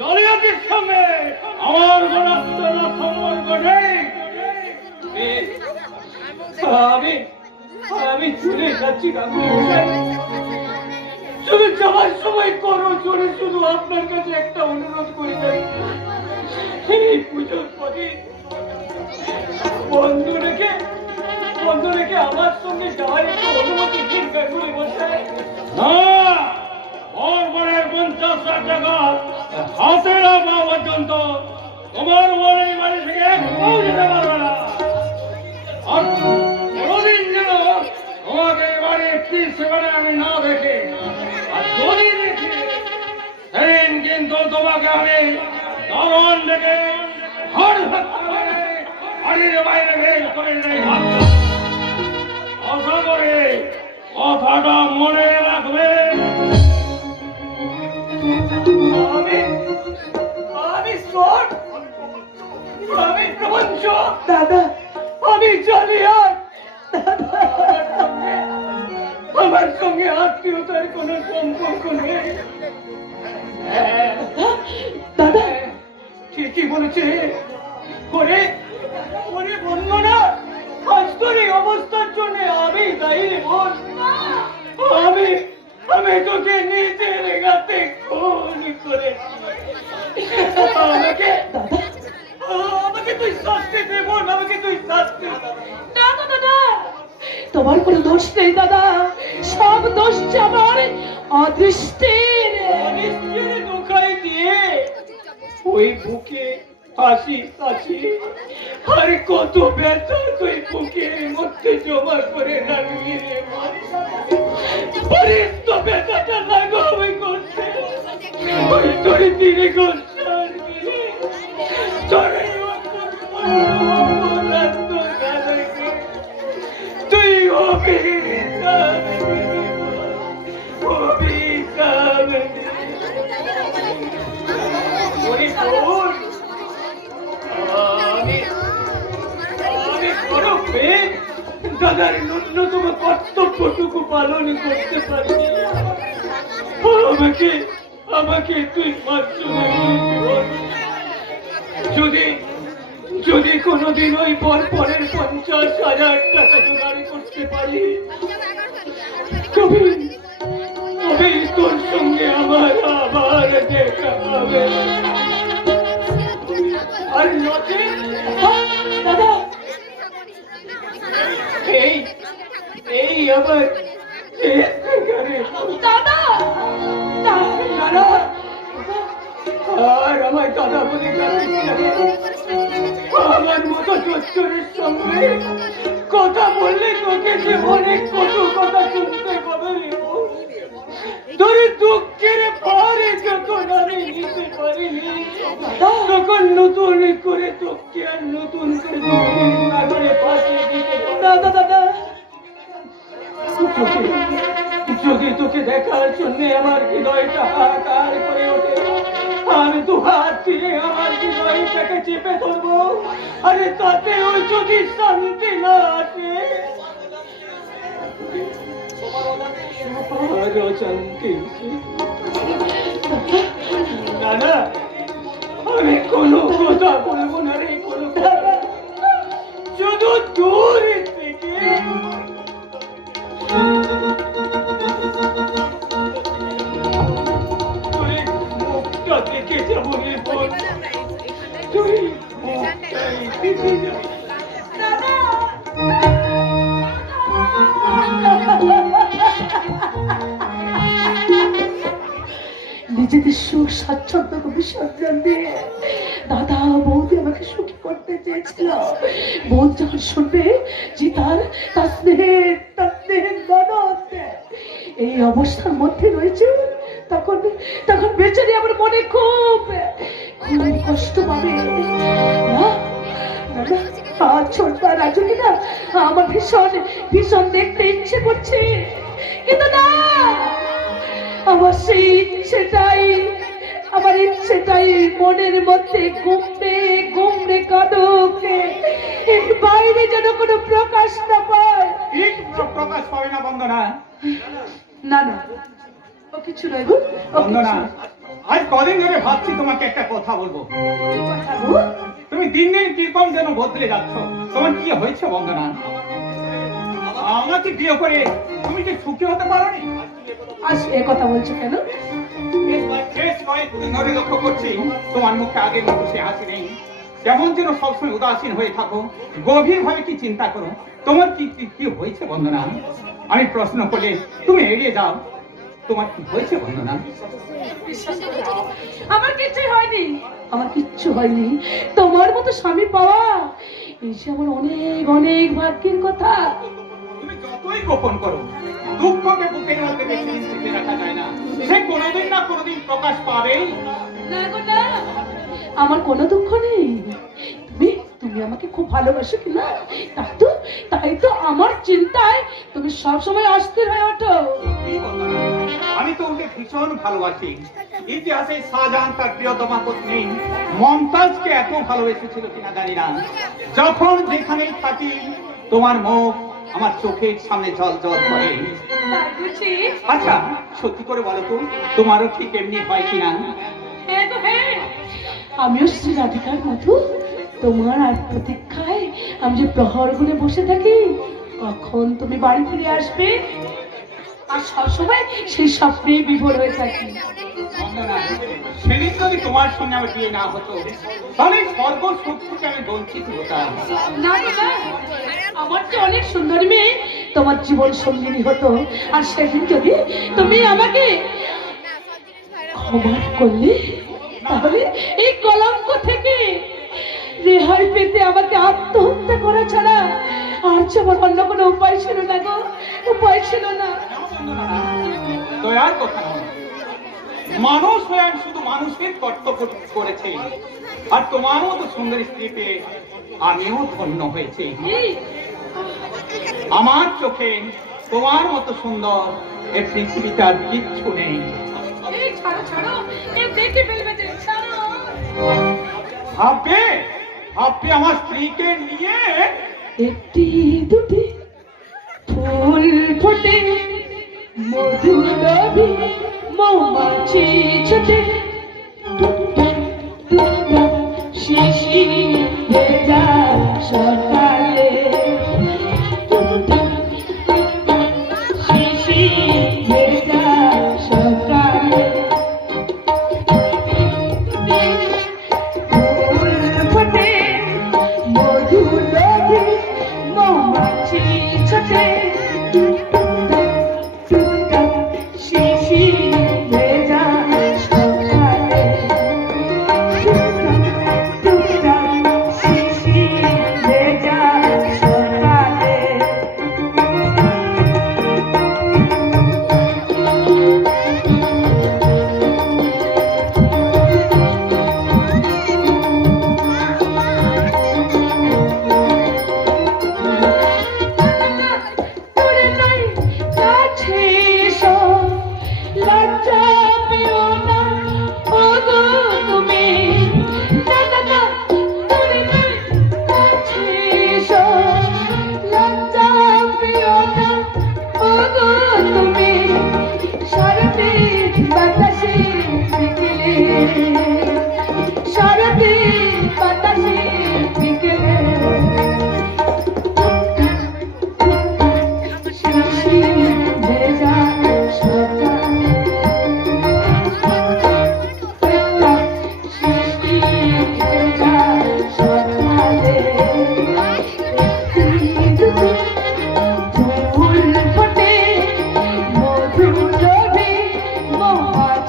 জলিয়াতির সঙ্গে আমার গণাত্মনা সম্পর্ক নেই। আমি চলে যাচ্ছি গাঙ্গুলি মশাই। তুমি যাওয়ার সময় করো জোরে শুধু আপনার কাছে একটা অনুরোধ করে যাই, এই পুজোর পরে বন্ধু রেখে আমার সঙ্গে যাওয়ার একটু অনুমতি দিন গাঙ্গুলি মশাই। বরপরের 50,000 টাকা হাতে না পাওয়া পর্যন্ত তোমার মনে বাড়ি থেকে এক পাও যেতে পারবে না। আর কোনদিন যেন তোমাকে বাড়ির সেখানে আমি না দেখে, আর যদি দেখি সেদিন কিন্তু তোমাকে আমি দারোয়ান ডেকে ঘর ধাক্কা মেরে বাড়ির বাইরে বের করে নেই। আশা করে কথাটা মনে রাখবে। আমি শট, আমি প্রপঞ্চ, দাদা আমি জালিয়াত। আমার সঙ্গে আত্মীয়তার কোন সম্পর্ক নেই। দাদা ঠিকই বলেছে। ওরে বললো না আজ তোর এই অবস্থার জন্য আমি দায়ী রে বোন। আমি তোকে নিজের গাতে খুন করে আমাকে তুই শাস্তি দে বোন, আমাকে তুই শাস্তি দে। না না দাদা, তোমার কোনো দোষ নেই দাদা, সব দোষ আমার অদৃষ্টের। অনিষ্টের দোকাই দিয়ে ওই বুকে হাসি কাশি আর কত ব্যথা তুই বুকের মধ্যে জমা করে রাখবি রে বোন। পারিস তো ব্যথাটা লাগাবে করতে, ওই তোর দিনে গোসার মিলে তোরে তুই দাদার ন্যূনতম কর্তব্যটুকু পালন করতে পারি। আমাকে তুই যদি কোনোদিন ওই পরের 50,000 টাকা জোগাড় করতে পারি, তবে তোর সঙ্গে আমার আবার দেখা হবে। আর নচে দাদা এই আবার দাদা দাদা, আর আমার দাদা বলে আমার মতো চচ্চরের সঙ্গে কথা বললে তোকে যে অনেক কটু কথা শুনতে হবে। তোর দুঃখের পারে যখন আমি নিতে পারিনি, তখন নতুন করে তোকে আর নতুন করে না করে পাশে দিতে দাদা দাদা। যদি তোকে দেখার জন্য আমার হৃদয়টা হাহাকার করে ওঠে, আমি দু হাত ফিরে আমার হৃদয়টাকে চেপে ধরবো। আরে তাতেও যদি শান্তি না আসে, সবার অজান্তে না না, আমি কোনো কথা বলবো না রে, কোনো কথা। শুধু দূর থেকে তুই মুখটা দেখে যাবো রে বোন, তুই মুখটাই দেখে যাবি। নিজেদের সুখ স্বাচ্ছন্দ্য বিসর্জন দিয়ে দাদা বৌদি আমাকে সুখী করতে চেয়েছিল। বোন যখন শুনবে যে তার স্নেহের ননদ এই অবস্থার মধ্যে রয়েছে, তখন তখন বেচারি আমার মনে খুব কষ্ট পাবে। না ছোট রাজুকে না আমার ভীষণ ভীষণ দেখতে ইচ্ছে করছে, কিন্তু না, আমার সেই ইচ্ছেটাই মনের মধ্যে গুমড়ে গুমড়ে কাঁদুক, এর বাইরে যেন কোনো প্রকাশ না পায়। একটু প্রকাশ পাবে না বন্দনা। না না, ও কিছু নয় গো, ও বন্দনা, আজ কদিন ধরে ভাবছি তোমাকে একটা কথা বলবো। তুমি দিন দিন কিরকম যেন বদলে যাচ্ছ। তোমার কি হয়েছে বন্দনা? আমাকে বিয়ে করে তুমি কি সুখী হতে পারোনি? আজ এ কথা বলছো কেন? বেশ কয়েকদিন ধরে লক্ষ্য করছি তোমার মুখে আগের মতো সে হাসি নেই। কেমন যেন সবসময় উদাসীন হয়ে থাকো, গভীর ভাবে কি চিন্তা করো। তোমার কি কি হয়েছে বন্দনা? আমি প্রশ্ন করলে তুমি এড়িয়ে যাও। তোমার কি হয়েছে বন্দনা? আমার কিচ্ছু হয়নি। তোমার মতো স্বামী পাওয়া এই যে আমার অনেক অনেক ভাগ্যের কথা। তুমি যতই গোপন করো, দুঃখকে বুকের মধ্যে বেশি দিন টিকে রাখা যায় না। সে কোনোদিন না কোনোদিন প্রকাশ পাবেই। না গো না, আমার কোনো দুঃখ নেই। তুমি আমাকে খুব ভালোবাসো কি না? তাই তো আমার চিন্তায় তুমি সবসময় অস্থির হয়ে ওঠো। আমি তোমাকে ভীষণ ভালোবাসি। ইতিহাসে শাহজাহান তার প্রিয়তমা পত্নী মমতাজকে এত ভালোবেসেছিল কিনা জানি না। যখন যেখানেই থাকি তোমার মুখ আমার চোখের সামনে জল জল করে। আচ্ছা সত্যি করে বলো তো, তোমারও ঠিক এমনি হয় কিনা? আমিও শ্রী রাধিকার মতো তোমার আর প্রতীক্ষায় আমি যে প্রহর গুনে বসে থাকি কখন তুমি বাড়ি ফিরে আসবে, আর সবসময় সেই স্বপ্নে বিভোর হয়ে থাকি। সেদিন যদি তোমার সঙ্গে আমার বিয়ে না হতো, তাহলে স্বর্গ সুখ থেকে আমি বঞ্চিত হতাম। না না, আমার তো অনেক সুন্দরী মেয়ে তোমার জীবন সঙ্গিনী হতো, আর সেদিন যদি তুমি আমাকে ক্ষমা করলে, তাহলে এই কলঙ্ক থেকে রেহাই পেতে আমাকে আত্মহত্যা করা ছাড়া আর যে আমার অন্য কোনো উপায় ছিল না গো, উপায় ছিল না। দয়ার কথা নয়, মানুষ হয়ে আমি শুধু মানুষের কর্তব্য করেছি, আর তোমার মতো সুন্দর স্ত্রী পেয়ে আমিও ধন্য হয়েছি। আমার চোখে তোমার মতো সুন্দর এই পৃথিবীতে আর কিচ্ছু নেই। ভাববে আমার স্ত্রীকে নিয়ে একটি দুটি ফুল ফোটে, মধু নবী মৌমাছি ছোটে, শিশি ভেজা সকালে, শিশি ভেজা সকালে, ফুল ফোটে, মধু নবী মৌমাছি ছোটে, শিশি ভেজা সকালে।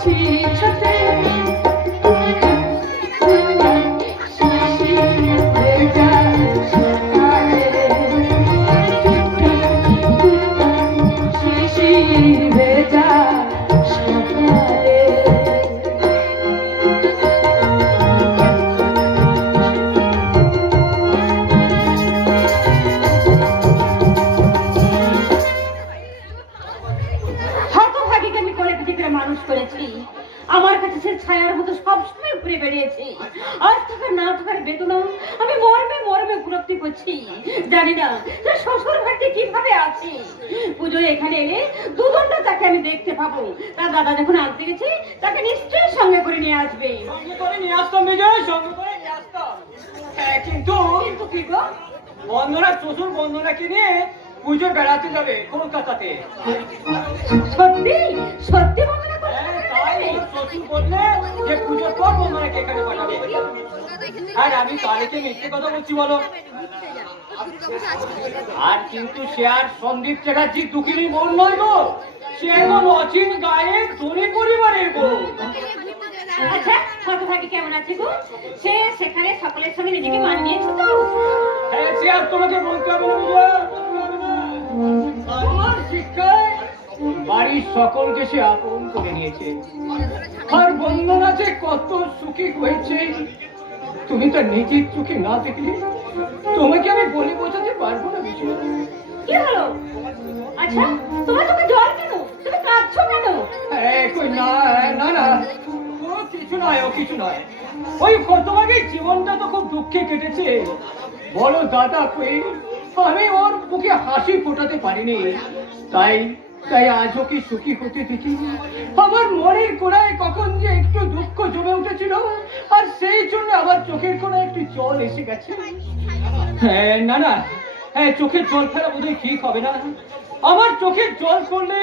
ছিছতে শিশির ভেজা সকালে শিশির ভেজা সকালে হতভাগীকে আমি কোলে পিঠে করে মানুষ করেছি। আমার কাছে সে ছায়ার মতো সবসময় ঘুরে বেরিয়েছে। আজ থাকার না থাকার বেদনা আমি মর্মে মর্মে উপলব্ধি করছি। জানি না যে শ্বশুর বাড়িতে কিভাবে আছে। পুজোয় এখানে এলে দুদণ্ড তাকে আমি দেখতে পাবো। তার দাদা যখন আনতে গেছে তাকে নিশ্চয়ই সঙ্গে করে নিয়ে আসবে। সঙ্গে করে নিয়ে আসতাম বিজয়, সঙ্গে করে নিয়ে আসতাম। হ্যাঁ, কিন্তু কিন্তু কি গো? বন্দনা শ্বশুর বন্দনাকে নিয়ে পুজো বেড়াতে যাবে কলকাতাতে। সত্যি সত্যি বন্দনা করতে হ্যাঁ, তাই ওর শ্বশুর বললে যে পুজোর পর বন্দনাকে এখানে পাঠাবে। আর আমি তারিখে মিথ্যে কথা বলছি বলো? আর কিন্তু সে আর সন্দীপ চ্যাটার্জি দুঃখিনী বোন নয় গো, সে এখন অচিন গায়ে ধনী পরিবারের বউ। আচ্ছা হতভাগী কেমন আছে গো? সে সেখানে সকলের সঙ্গে নিজেকে মানিয়েছে তো? হ্যাঁ, সে আর তোমাকে বলতে হবে না বিজয়, বলতে হবে না। তোমার শিক্ষায় বাড়ির সকলকে সে আপন করে নিয়েছে। আর বন্দনা যে কত সুখী হয়েছে তুমি তো নিজের চোখে না দেখলে তোমাকে আমি বলে বোঝাতে পারবো না বিজয়। কি হলো? আচ্ছা তোমার চোখে জল কেন? তুমি কাঁদছো কেন? কই না না না, ও কিছু নয়, ও কিছু নয়। ওই তোমাকে জীবনটা তো খুব দুঃখে কেটেছে। বড় দাদা কই আমি ওর মুখে হাসি ফোটাতে পারিনি, তাই তাই আজ ওকে সুখী হতে দেখি আমার মনের কোণায় কখন যে একটু দুঃখ জমে উঠেছিল, আর সেই জন্য আমার চোখের কোণায় একটু জল এসে গেছে। হ্যাঁ না না, হ্যাঁ চোখের জল ফেলা বোধহয় ঠিক হবে না। আমার চোখের জল পড়লে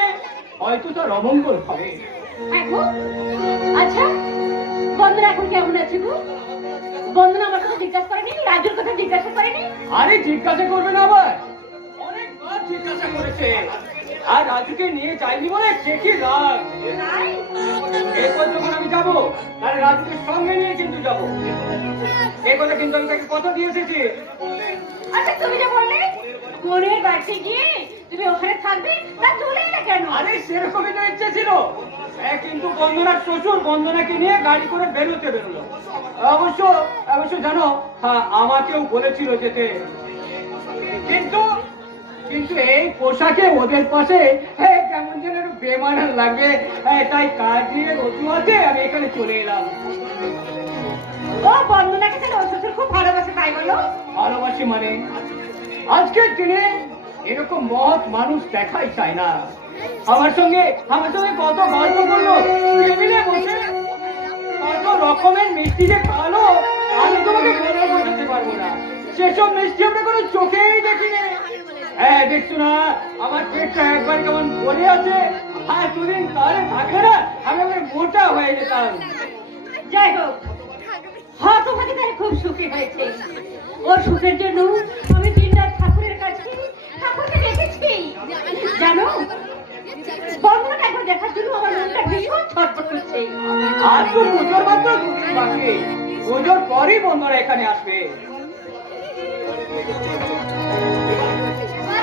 হয়তো তার অমঙ্গল হবে। গো আচ্ছা বন্দনা এখন কেমন আছে গো? বন্দনা আমার কথা জিজ্ঞাসা করেনি? রাজুর কথা জিজ্ঞাসা করেনি? আরে জিজ্ঞাসা করবে না, আবার অনেকবার জিজ্ঞাসা করেছে। আর রাজুকে নিয়ে যাইনি বলে সে কি রাগ। নাই? এরপর যখন আমি যাবো তাহলে রাজুকে সঙ্গে নিয়ে কিন্তু যাবো। এই কথা কিন্তু আমি তাকে কথা দিয়ে এসেছি। আচ্ছা তুমি যে বললে বোনের বাড়িতে গিয়ে তুমি ওখানে থাকবে, তা চলে এলে কেন? আরে সেরকমই তো ইচ্ছে ছিল। কিন্তু বন্দনার শ্বশুর বন্দনাকে নিয়ে গাড়ি করে বেরোলো। অবশ্য অবশ্য জানো, হ্যাঁ আমাকেও বলেছিল যেতে, কিন্তু কিন্তু এই পোশাকে ওদের পাশে কেমন যেন একটু বেমানান লাগবে। তাই কাজের অজুহাতে আমি এখানে চলে এলাম। ও বন্দনাকে তাহলে ওর শ্বশুর খুব ভালোবাসে তাই বলো? ভালোবাসি মানে আজকের দিনে এরকম মহৎ মানুষ দেখাই চায় না। আমার সঙ্গে কত গল্প করলো, টেবিলে বসে কত রকমের মিষ্টি যে খাওয়ালো, আমি তোমাকে বলে বোঝাতে পারবো না। সেসব মিষ্টি আমরা কোনো চোখেই দেখিনি। হ্যাঁ দেখছো না আমার পেটটা একবার কেমন ভরে আছে, আর দুদিন তাহলে থাকে না আমি মোটা হয়ে যেতাম। যাই হোক হতভাগী তাহলে খুব সুখী হয়েছে। ওর সুখের জন্য আমি দিনরাত ঠাকুরের কাছে ঠাকুরকে দেখেছি। জানো বন্দনাকে একবার দেখার জন্য আমার মনটা ভীষণ ছটফট করছে। আর তো পুজোর মাত্র দুদিন বাকি, পুজোর পরই বন্ধুরা এখানে আসবে।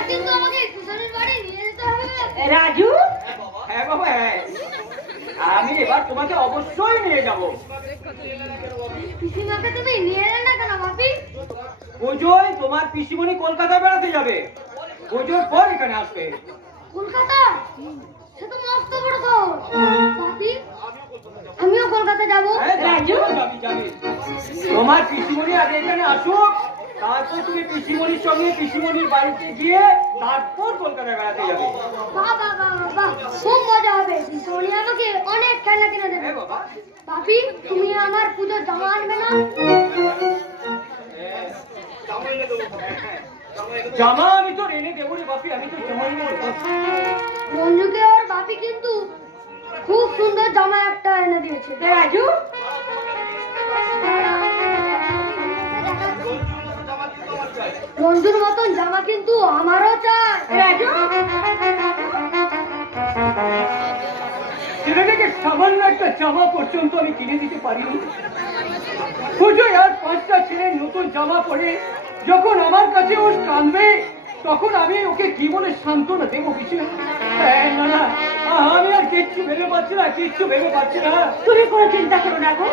কিন্তু আমাকে কিশোরের বাড়ি নিয়ে যেতে হবে। রাজু হ্যাঁ বাবা, হ্যাঁ আমি এবার তোমাকে অবশ্যই নিয়ে যাব। পিসিমাকে তুমি নিয়ে এলে না কেন ভাবি? পুজোয় তোমার পিসিমণি কলকাতা বেড়াতে যাবে, পুজোর পর এখানে আসবে। কলকাতা? সে তো মস্ত বড় শহর। ভাবি আমিও কলকাতা যাব। হ্যাঁ, যাবি। তোমার পিসিমণি আগে এখানে আসুক, তারপর তুমি পিসিমণির সঙ্গে পিসিমণির বাড়িতে গিয়ে তারপর কলকাতায় বেড়াতে যাবে। বাবা খুব মজা হবে। পিসিমণি আমাকে অনেক খেলনা কিনে দেবে। হ্যাঁ বাবা, ভাবি তুমি আমার পুজোর জামা আনবে না? জামা আমি তো এনে দেবো রে বাপি, আমি তো জামা এনে দেবো। রঞ্জুকে ওর বাপি কিন্তু খুব সুন্দর জামা একটা এনে দিয়েছে। রাজু রঞ্জুর মতন জামা কিন্তু আমারও চাই। রাজু ছেলেটাকে সামান্য একটা জামা পর্যন্ত আমি কিনে দিতে পারিনি। পুজোয় আর 5টা ছেলের নতুন জামা পরে যখন আমার কাছে ও কাঁদবে, তখন আমি ওকে কি বলে সান্ত্বনা দেবো কিছু? না না, আমি আর কিচ্ছু ভেবে পাচ্ছি না, কিচ্ছু ভেবে পাচ্ছি না। তুমি কোনো চিন্তা করো না গো,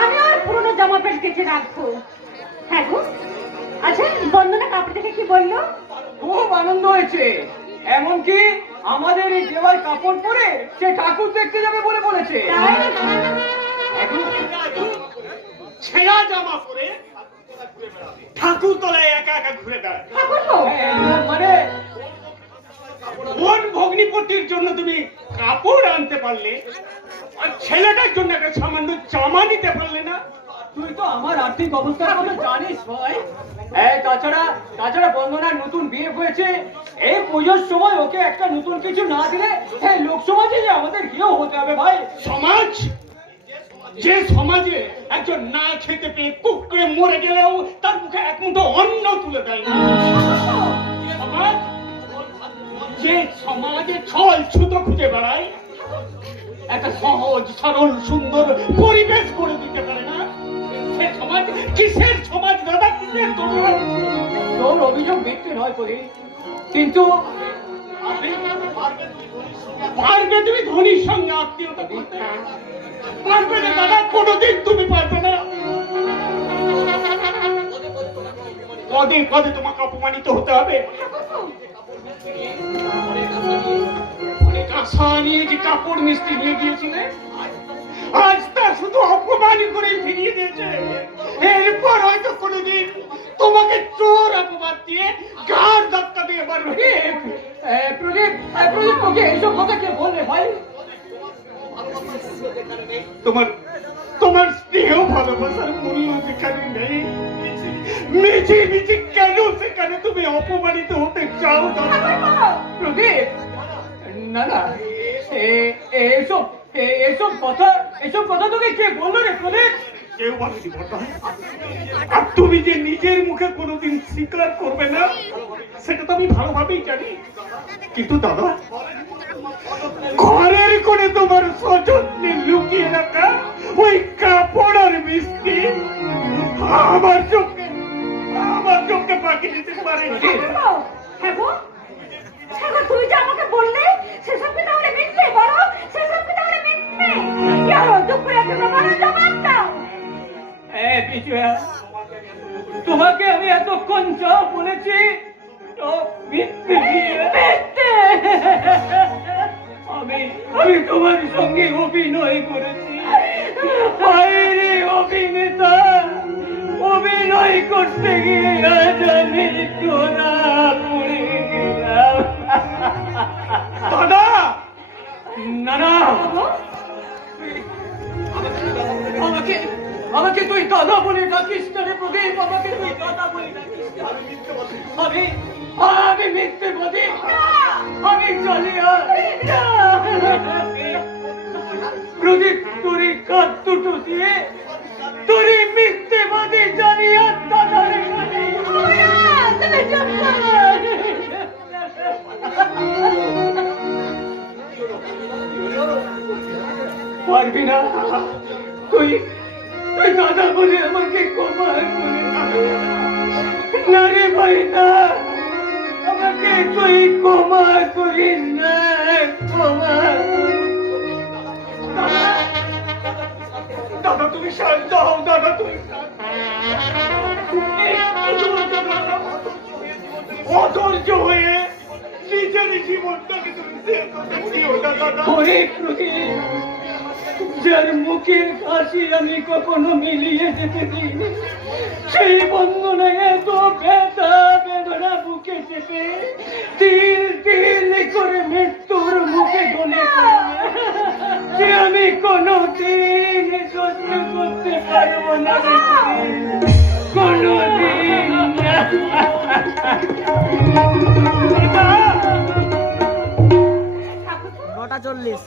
আমি আর পুরোনো জামা প্যান্ট কেচে রাখবো। হ্যাঁ গো, আচ্ছা বন্দনা কাপড় দেখে কি বললো? খুব আনন্দ হয়েছে, এমনকি আমাদের এই দেওয়ার কাপড় পরে সে ঠাকুর দেখতে যাবে বলে বলেছে। তাই? এখন ছেঁড়া জামা পরে ঠাকুর তলায় একা একা ঘুরে বেড়ায়। ঠাকুর গো, মানে বোন ভগ্নিপতির জন্য তুমি কাপড় আনতে পারলে, আর ছেলেটার জন্য একটা সামান্য জামা নিতে পারলে না? তুই তো আমার আর্থিক অবস্থার কথা জানিস ভাই। তাছাড়া বন্দনার নতুন বিয়ে হয়েছে, এই পুজোর সময় ওকে একটা নতুন কিছু না দিলে লোক সমাজে যে আমাদের হিরো হতে হবে ভাই। সমাজ, যে সমাজে একজন না খেতে পেয়ে কুকড়ে মরে গেলেও তার মুখে এক মুঠো অন্ন তুলে দেয় না, সমাজ, যে সমাজে ছল ছুতো খুঁজে বেড়ায়, একটা সহজ সরল সুন্দর পরিবেশ করে দিতে পারে না, সে সমাজ কিসের সমাজ দাদা, কিসের সমাজ? তোর অভিযোগ মিথ্যে নয় করি, কিন্তু পারবে তুমি ধনীর সঙ্গে আত্মীয়তা করতে? পারবে না দাদা, কোনোদিন তুমি পারবে না। পদে পদে তোমাকে অপমানিত হতে হবে। অনেক আশা নিয়ে যে কাপড় মিস্ত্রি নিয়ে গিয়েছিলে, আজ তা শুধু অপমানই করে ফিরিয়ে দিয়েছে। এরপর হয়তো কোনোদিন তোমাকে চোর অপবাদ দিয়ে গাড় ধাক্কা দিয়ে পারবে। প্রদীপ, তোকে এইসব কথা কে বললে ভাই? তোমার স্নেহ ভালোবাসার মূল্য যেখানে নেই, মিছি মিছি কেন সেখানে তুমি অপমানিত হতে চাও দাদা? প্রদীপ, না, এসব কথা তোকে কে বললো রে প্রদীপ? কেউ বলেনি বর্দা। আর তুমি যে নিজের মুখে কোনোদিন স্বীকার করবে না, সেটা তো আমি ভালোভাবেই জানি। কিন্তু দাদা, ঘরের কোণে তোমার সযত্নে লুকিয়ে রাখা ওই কাপড় আর মিষ্টি আমার চোখকে পাকি দিতে পারে। হ্যাঁ গো, তুমি যে আমাকে বললে সেসব কি তাহলে মিথ্যে? বলো, সেসব কি তাহলে মিথ্যে? কেন দুপুরে তোমরা বলো, জবাব দাও। পিছুয়া, তোমাকে আমি এতক্ষণ যা বলেছি তো মিথ্যে। আমি তোমার সঙ্গে অভিনয় করেছি, বাইরে অভিনেতা অভিনয় করতে গিয়ে আজ আমি ধরা পড়ে গেলাম। দাদা, না, আমাকে তুই দাদা বলে ডাকিস না রে প্রদীপ, আমাকে তুই দাদা বলে ডাকিস না। আমি মিথ্যে প্রদীপ, আমি জালিয়াত। প্রদীপ, তোরই কাজ দুটো দিয়ে তোরই মিথ্যেবাদী জালিয়াত দাদা রে পারবি না। তুই দাদা বলে আমাকে ক্ষমা করে না রে ভাই, না, আমাকে তুই ক্ষমা করিস না, ক্ষমা। দাদা তুমি শান্ত হও, দাদা তুমি অধৈর্য হয়ে নিজের জীবনটাকে তুমি শেষ করতে দিও না দাদা। অনেক প্রদীপ, যার মুখের হাসি আমি কখনো মিলিয়ে যেতে দিই, সেই বন্ধনায় এত ব্যথা বেদনা বুকে চেপে তিল তিল করে মৃত্যুর মুখে ঢলে যে আমি কোনোদিন সহ্য করতে পারবো না, কোনোদিন। 9:40।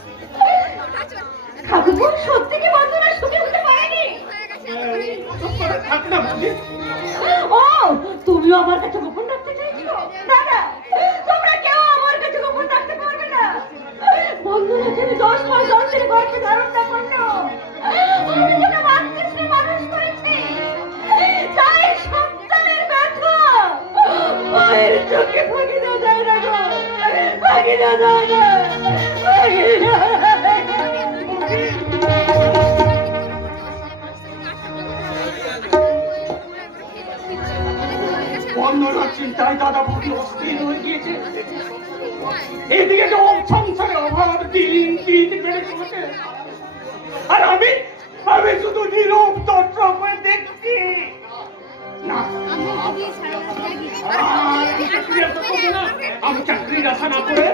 ঠাকুর সত্যি কি বন্ধুরা সুখে হতে পারেনি? ও, তুমিও আমার কাছে গোপন রাখতে চাইছো? না, তোমরা কেউ আমার কাছে গোপন রাখতে পারবে না। বন্ধুরা ছেলে 10 মাস 10 দিনে ঘর থেকে আমার চিন্তায় দাদা বৌদি অস্থির হয়ে গিয়েছে। এদিকে যে সংসারে অভাব দিন দিন বেড়ে চলেছে, আর আমি শুধু নীরব দর্শক হয়ে দেখছি। না, আমি চাকরির আশা না করে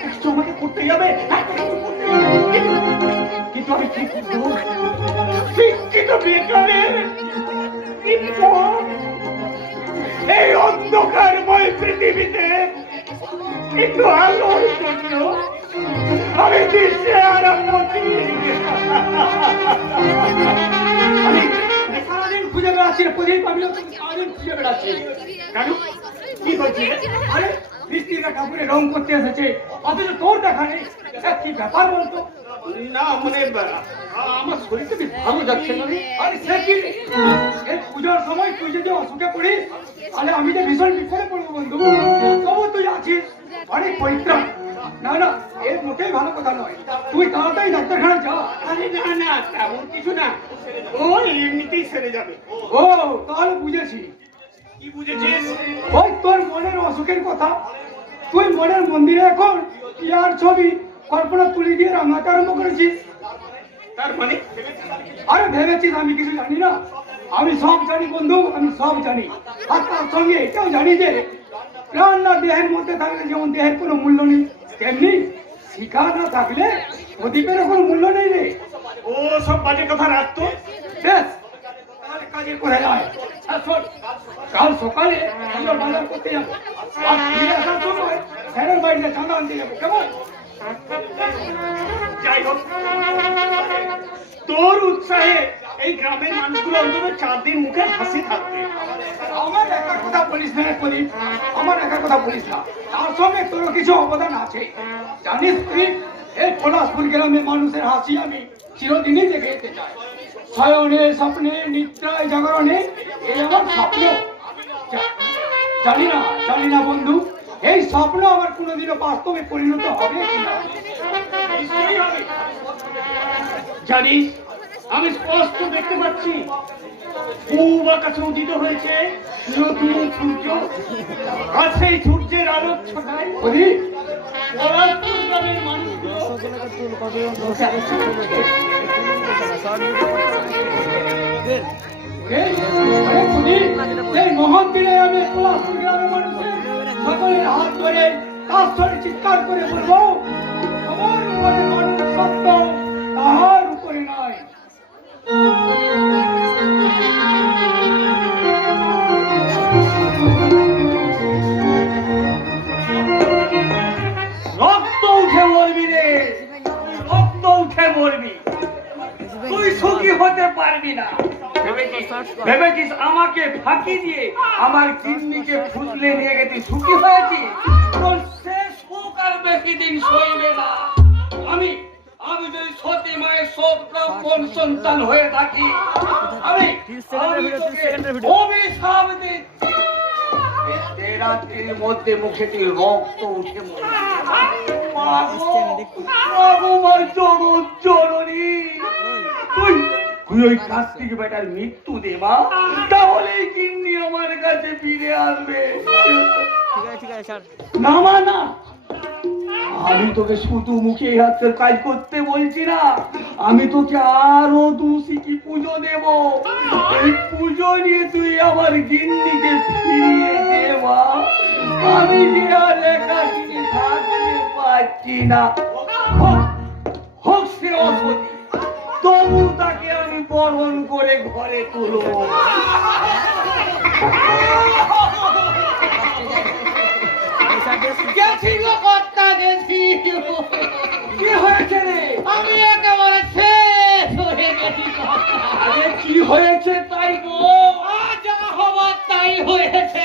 কিছু আমাকে করতে হবে, কিন্তু আমি কি করবো? শিক্ষিত বেকারের এই অন্ধকারময় পৃথিবীতে একটু আলোর জন্য আমি দিশে আরাম করছি। আমি সারাদিন খুঁজে বেড়াচ্ছি, প্রদীপ আমিও সারাদিন খুঁজে বেড়াচ্ছি। কেন কি করছি? আরে মিস্ত্রিরা কাপড়ে রং করতে এসেছে, অথচ তোর দেখা নেই। কি ব্যাপার বলতো? না মানে আমার শরীরটা বেশ ভালো যাচ্ছে না রে। আরে সে কি, এই পূজার সময় তুই যদি অসুখে পড়িস তাহলে আমি তো ভীষণ বিপদে পড়বো বন্ধু। তবু তুই আছিস অনেক পরিত্রাণ। না না, এর মোটেই ভালো কথা নয়, তুই তাড়াতাড়ি ডাক্তারখানা যা। আরে না না, তেমন কিছু না, ও এমনিতেই সেরে যাবে। ও তাহলে বুঝেছি। কি বুঝেছিস? ওই তোর মনের অসুখের কথা, তুই মনের মন্দিরে এখন ইয়ার ছবি কল্পনা তুলি দিয়ে রাঙাতে আরম্ভ করেছিস। তার মানে আরে ভেবেছিস আমি কিছু জানি না? আমি সব জানি বন্ধু, আমি সব জানি। আর তার সঙ্গে এটাও জানি যে প্রাণ না দেহের মধ্যে থাকলে যেমন দেহের কোনো মূল্য নেই, তেমনি শিখা না থাকলে প্রদীপের কোনো মূল্য নেই রে। ও সব বাজে কথা রাখতো। বেশ, তাহলে কাজে করে যায়। আর শোন, কাল সকালে আমরা বাজার করতে যাবো, আর ফিরে আসার সময় স্যারের বাড়িতে চাঁদা আনতে যাবো, কেমন? যাই হোক, তোর উৎসাহে এই গ্রামের মানুষগুলো অন্তত 4 দিন মুখে হাসি থাকবে। আমার একার কথা বলিস না রে প্রদীপ, আমার একার কথা বলিস না, তার সঙ্গে তোর কিছু অবদান আছে। জানিস তুই, এই পলাশপুর গ্রামের মানুষের হাসি আমি চিরদিনই দেখে যেতে চাই। শয়নে স্বপ্নে নিদ্রায় জাগরণে এই আমার স্বপ্ন। জানি না বন্ধু, এই স্বপ্ন আমার কোনোদিনও বাস্তবে পরিণত হবে কিনা। নিশ্চয়ই হবে। জানিস, আমি স্পষ্ট দেখতে পাচ্ছি পূব আকাশে উদিত হয়েছে নতুন সূর্য, আর সেই সূর্যের আলোক ছটায় প্রদীপ, পলাশপুর গ্রামের মানুষগুলো এই মহান দিনে আমি পলাশপুর গ্রামের মানুষের সকলের হাত ধরে তার সঙ্গে চিৎকার করে বলবো, আমার উপরে মানুষ সত্য, তাহার উপরে নয়। রক্ত উঠে মরবি রে, রক্ত উঠে মরবি, তুই সুখী হতে পারবি না। ভেবেছিস আমাকে ফাঁকি দিয়ে আমার কিডনিকে ফুসলে নিয়ে গেছি সুখী হয়েছি? তোর সে সুখ আর বেশি দিন সইবে না। আমি যদি সতী মায়ের সৎপ্রাপ্য সন্তান হয়ে থাকি, আমি তোকে অভিশাপ দিচ্ছি, রাত্রির মধ্যে মুখে তুই রক্ত উঠে মরবি। আমার জগৎ জননী, তুই ওই কার্তিক বেটার মৃত্যু দেবা, তাহলেই কিন্নি আমার কাছে ফিরে আসবে। ঠিক আছে স্যার। না, আমি তোকে শুধু মুখে হাতের কাজ করতে বলছি না, আমি তোকে আরো 2 সিকি পুজো দেব। এই পুজো নিয়ে তুই আমার গিন্নিকে ফিরিয়ে দেবা। আমি যে আর একা কিনে থাকতে পারছি না। হোক সে অসতী, তবু তাকে আমি বরণ করে ঘরে তুলব। কি হয়েছে রে? আমি একেবারে শেষ হয়ে গেছি। আরে কি হয়েছে তাই গো? যা হবার তাই হয়েছে।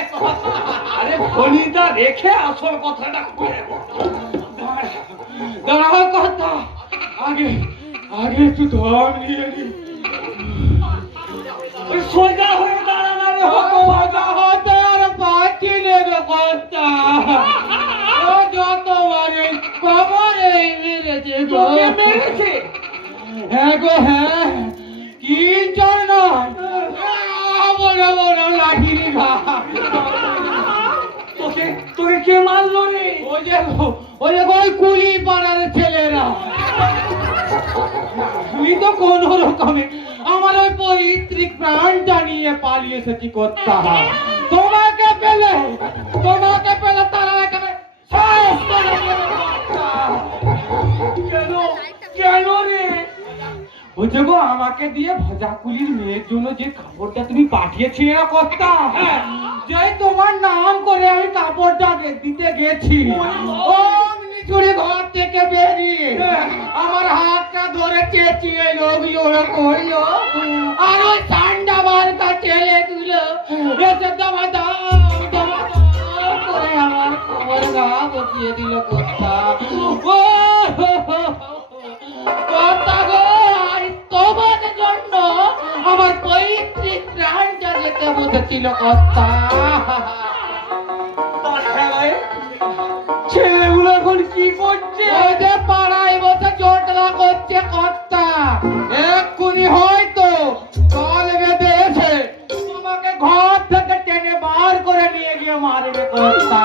আরে ফণিটা রেখে আসল কথাটা খুলে দাঁড়াও কথা, আগে একটু ধর নিয়ে নি। সোজা হয়ে দাঁড়ানো রে, সোজা হতে আর পাচ্ছি নে রে কর্তা। ও যতবারে বাবারে মেরেছে গো। তোকে মেরেছে? হ্যাঁ গো হ্যাঁ, কি চল নয়, বড় বড় লাঠির ঘা। তোকে কে মারলো রে? ওই যে ওই কুলি পাড়ার ছেলেরা। তুই তো কোন রকমে আমার ওই পৈতৃক প্রাণটা নিয়ে পালিয়ে এসেছি কর্তা। তোমাকে পেলে তারা একেবারে শেষ করে দেবে কর্তা। কেন রে? ওই যে গো আমাকে দিয়ে ভজাকুলির মেয়ের জন্য যে কাপড়টা তুমি পাঠিয়েছিলে না কর্তা, যে তোমার নাম করে আমি কাপড়টা দিতে গেছি, অমনি করে ঘর থেকে বেরিয়ে আমার হাতটা ধরে চেঁচিয়ে লোকগুলো করলো, আর ওই ঠান্ডা বারটা ছেলেগুলো এসে দামা করে আমার খবর গা বসিয়ে দিল কর্তা। কর্তা গো, তোমার জন্য আমার পৈতৃক প্রাণটা যেতে বসেছিল কর্তা। ছেলেগুলো এখন কি করছে? ওই যে পাড়ায় বসে চটলা করছে কর্তা। এক্ষুনি হয়তো দল বেঁধে এসে তোমাকে ঘর থেকে টেনে বার করে নিয়ে গিয়ে মারবে কর্তা।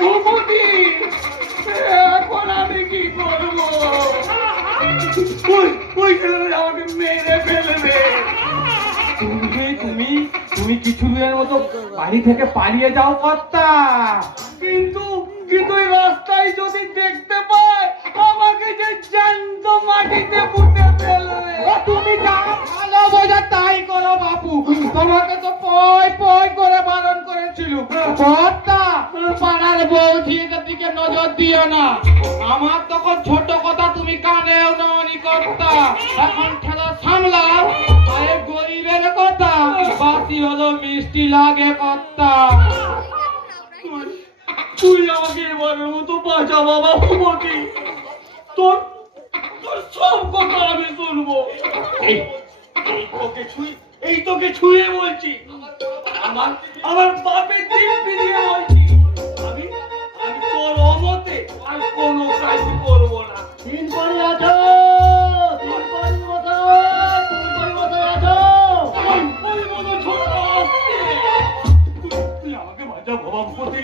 ভূপতি, এখন আমি কি করবো? ওই ছেলেরা আমাকে মেরে ফেলবে। তুমি কিছু দিনের মতো বাড়ি থেকে পালিয়ে যাও কর্তা। কিন্তু এই রাস্তায় যদি দেখতে পায় আমাকে যে জ্যান্ত মাটিতে পুঁতে ফেলবে। তুমি যা ভালো বোঝা তাই করো বাপু, তোমাকে তো পয় করে বারণ করেছিল কর্তা। পাড়ার বউ ঝিয়েদের দিকে নজর দিও না। আমার তখন ছোট কথা তুমি কানেও ননি কর্তা। এখন খেলা সামলাও। আরে গরিবের কথা বাসি হলো মিষ্টি লাগে কর্তা। তুই আমাকে এবারের মতো বাঁচা বাবা ভূপতি। তোর সব কথা আমি শুনবো। এই তোকে ছুঁয়ে বলছি, আমার বাপের দিব্যি দিয়ে বলছি, আমি তোর অমতে আর কোনো কাজ করবো না। তিন পরি আছো, তিন পরি মতো আছো। ওই মতো ছোট আসছে। তুই আমাকে বাঁচা বাবা ভূপতি।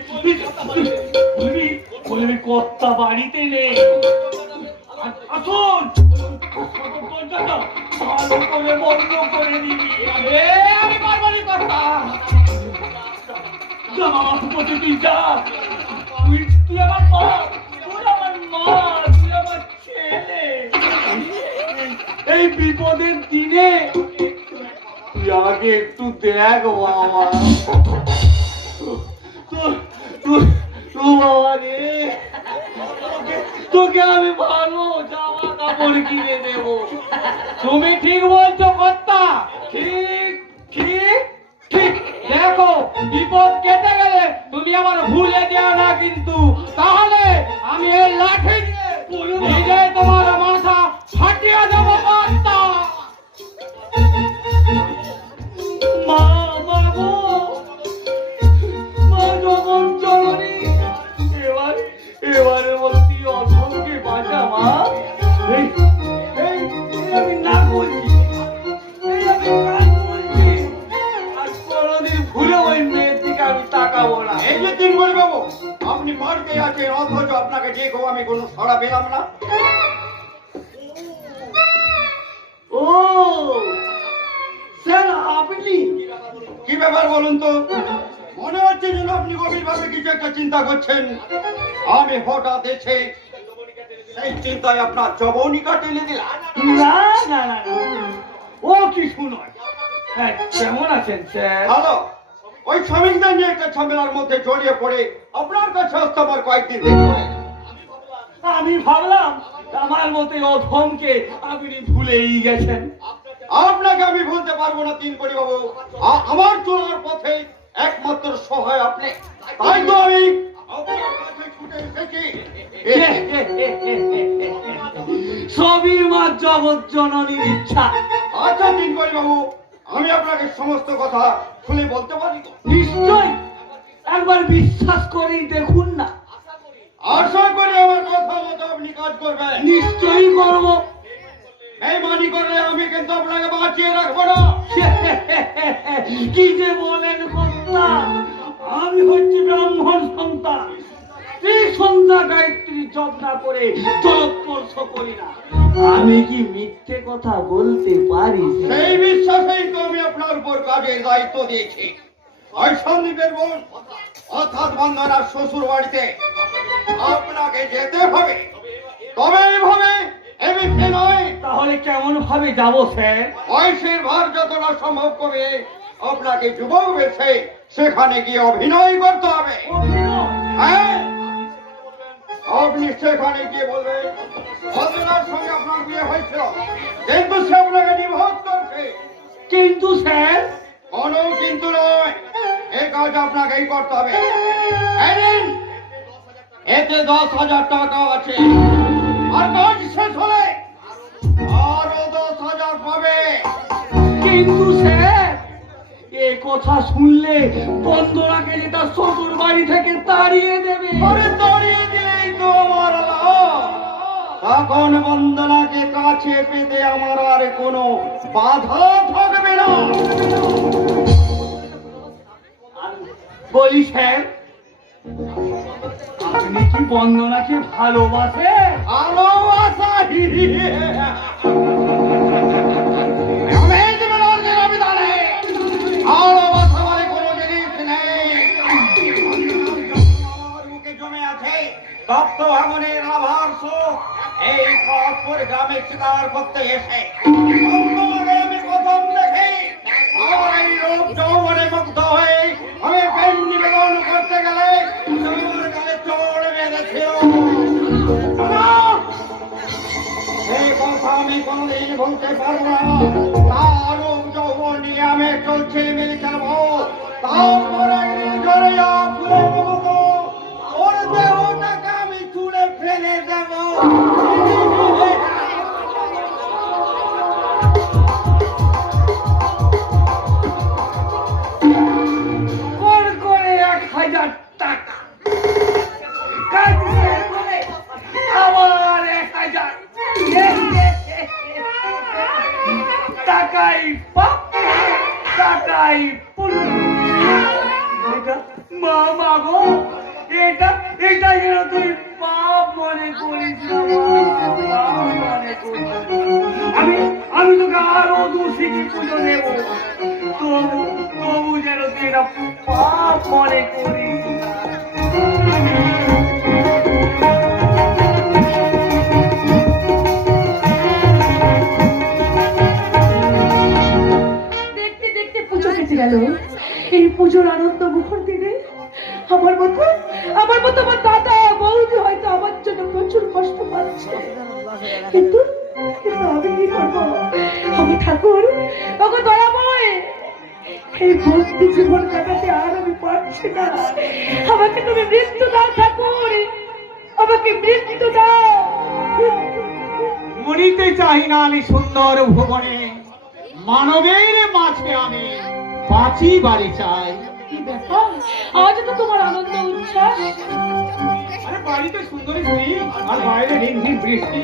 বলবি কর্তা বাড়িতে নেই। আসুন, দরজাটা ভালো করে বন্ধ করে দিবি। আমি বারবারই কর্তা। যা বাবা ভূপতি, তুই যা। তুই আমার মা, তুই আমার ছেলে। এই বিপদের দিনে তুই আমাকে একটু দেখ বাবা। বাবা রে, তোকে আমি ভালো জামা কাপড় কিনে দেব। তুমি ঠিক বলছো কর্তা। ঠিক ঠিক ঠিক। দেখো, বিপদ কেটে গেলে তুমি আমার ভুলে যেও না কিন্তু। তাহলে আমি এই লাঠি দিয়ে নিজে তোমার মাথা ফাটিয়ে দেবো কর্তা। মা গো, মা যখন চলনি, এবারে বলছি অসংখ্য বাঁচা মা। আমি না বলছি, আর কোনোদিন ভুলে ওই মেয়ের দিকে আমি তাকাবো না। এই যে দিনবল বাবু, আপনি বাড়িতে আছেন অথচ আপনাকে দেখো আমি কোনো সাড়া পেলাম না। ও স্যার, আপনি কি ব্যাপার বলুন তো? মনে হচ্ছে যেন আপনি গভীরভাবে কিছু একটা চিন্তা করছেন। আমি হঠাৎ এসে সেই চিন্তায় আপনার জবনিকা টেনে দিলাম। না না না না, ও কিছু নয়। হ্যাঁ, কেমন আছেন স্যার? ভালো। ওই শ্রমিকদের নিয়ে একটা ঝামেলার মধ্যে জড়িয়ে পড়ে আপনার কাছে আসতে আমার কয়েকদিন দেরি হয়ে গেল। আমি ভাবলাম আমার মতে অধমকে আপনি ভুলেই গেছেন। আপনাকে আমি ভুলতে পারবো না দিনবল বাবু। আমার চলার পথে একমাত্র সহায় আপনি। তাই তো আমি আপনার কাছে ছুটে এসেছি। সবই মা জগৎ জননীর ইচ্ছা। আচ্ছা দিনবল বাবু, আমি আপনাকে সমস্ত কথা খুলে বলতে পারি তো? নিশ্চয়, একবার বিশ্বাস করেই দেখুন না। আশা করি আমার কথা মতো আপনি কাজ করবেন। নিশ্চয়ই করবো। এই মানি করলে আমি কিন্তু আপনাকে বাঁচিয়ে রাখবো না। কি যে বলেন কর্তা, আমি হচ্ছি ব্রাহ্মণ সন্তান। এই সন্ধ্যা গায়ত্রী জপ না করে জলস্পর্শ করি না। আমি কি মিথ্যে কথা বলতে পারি? সেই বিশ্বাসেই তো আমি আপনার উপর কাজের দায়িত্ব দিয়েছি। ওই সন্দীপের বোন অর্থাৎ বন্দনার শ্বশুর বাড়িতে আপনাকে যেতে হবে, তবে এইভাবে এমনিতে নয়। তাহলে কেমন ভাবে যাবো স্যার? বয়সের ভার যতটা সম্ভব কমে আপনাকে যুবক বেশে সেখানে গিয়ে অভিনয় করতে হবে। হ্যাঁ, আপনি সেখানে গিয়ে বলবেন বন্দনার সঙ্গে আপনার বিয়ে হয়েছিল, কিন্তু সে আপনাকে নির্ভর করছে। কিন্তু স্যার, কোনো কিন্তু নয়, এই কাজ আপনাকেই করতে হবে। এই নিন, এতে 10,000 টাকা আছে, আর কাজ শেষ হলে আরো 10,000 পাবে। কিন্তু স্যার, এই কথা শুনলে বন্দনাকে যে তার শ্বশুর বাড়ি থেকে তাড়িয়ে দেবে। আরে দাঁড়িয়ে দিয়েই তো আমার লাভ। তখন বন্দনাকে কাছে পেতে আমার আর কোনো বাধা থাকবে না। বলি স্যার, আপনি কি বন্দনাকে ভালোবাসেন? ভালোবাসা ভালোবাসা বলে কোনো জিনিস নেই। আমার বুকে জমে আছে তপ্ত ভাঙনের আভার শোক। এই খড়গপুর গ্রামে শিকার করতে এসে বন্দনাকে আমি প্রথম দেখি। আমার এই রূপ যৌবনে মুগ্ধ হয়ে আমি প্রেম নিবেদন করতে গেলে আমার গালে চোর বেঁধেছিল। এই কথা আমি কোনোদিন বলতে পারবো না। তার রূপ যৌবন নিয়ে আমি চলছে মেরে খেলবো। তারপরে একদিন ঝরে যাওয়া ফুলের মতো ওর দেহটাকে আমি ছুঁড়ে ফেলে দেবো। করে 1,000 টাকা কাজ শেষ করে আবার 1,000 টাকাই পাপ, টাকাই পুরো। মা গো, এটা যেন তুই পাপ মনে করিস না মা, পাপ মনে করিস না। আমি তোকে আরো 2 সিটি পুজো দেব, তবু যেন তুই এটা পাপ মনে করিস না। দেখতে দেখতে পুজো কেটে গেল। এই পুজোর আনন্দ মুখর দিনে আমার মতো আমার দাদা বৌদি হয়তো আমার জন্য প্রচুর কষ্ট পাচ্ছে, কিন্তু আমি কি করবো? আমি ঠাকুর, ওগো দয়াময়, এই ভক্তি জীবন কাটাতে আর আমি পারছি না। আমাকে তুমি মৃত্যু দাও ঠাকুর, আমাকে মৃত্যু দাও। মরিতে চাই না আমি সুন্দর ভুবনে, মানবের মাঝে আমি বাঁচি বাড়ি চাই। কি ব্যাপার, আজ তো তোমার আনন্দ উচ্ছ্বাস। আরে বাড়িতে সুন্দরী স্ত্রী আর বাইরে রিমঝিম বৃষ্টি,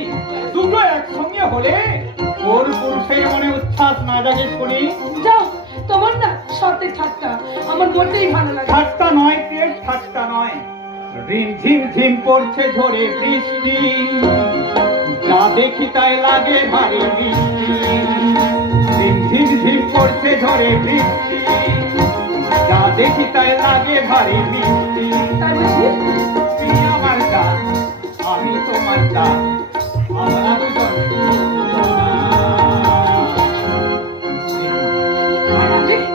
দুটো একসঙ্গে হলে ওর পুরুষের মনে উচ্ছ্বাস না জাগে শুনি। যাও, তোমার না সত্যি ঠাট্টা আমার মোটেই ভালো লাগে। ঠাট্টা নয় তেল, ঠাট্টা নয়। রিমঝিম ঝিম পড়ছে ঝরে বৃষ্টি, যা দেখি তাই লাগে ভারী বৃষ্টি। রিমঝিম ঝিম পড়ছে ঝরে বৃষ্টি, যা দেখি তাই লাগে ভারী বৃষ্টি। তাই বুঝি? তুমি আমার গান, আমি তোমার গান, আমরা দুজন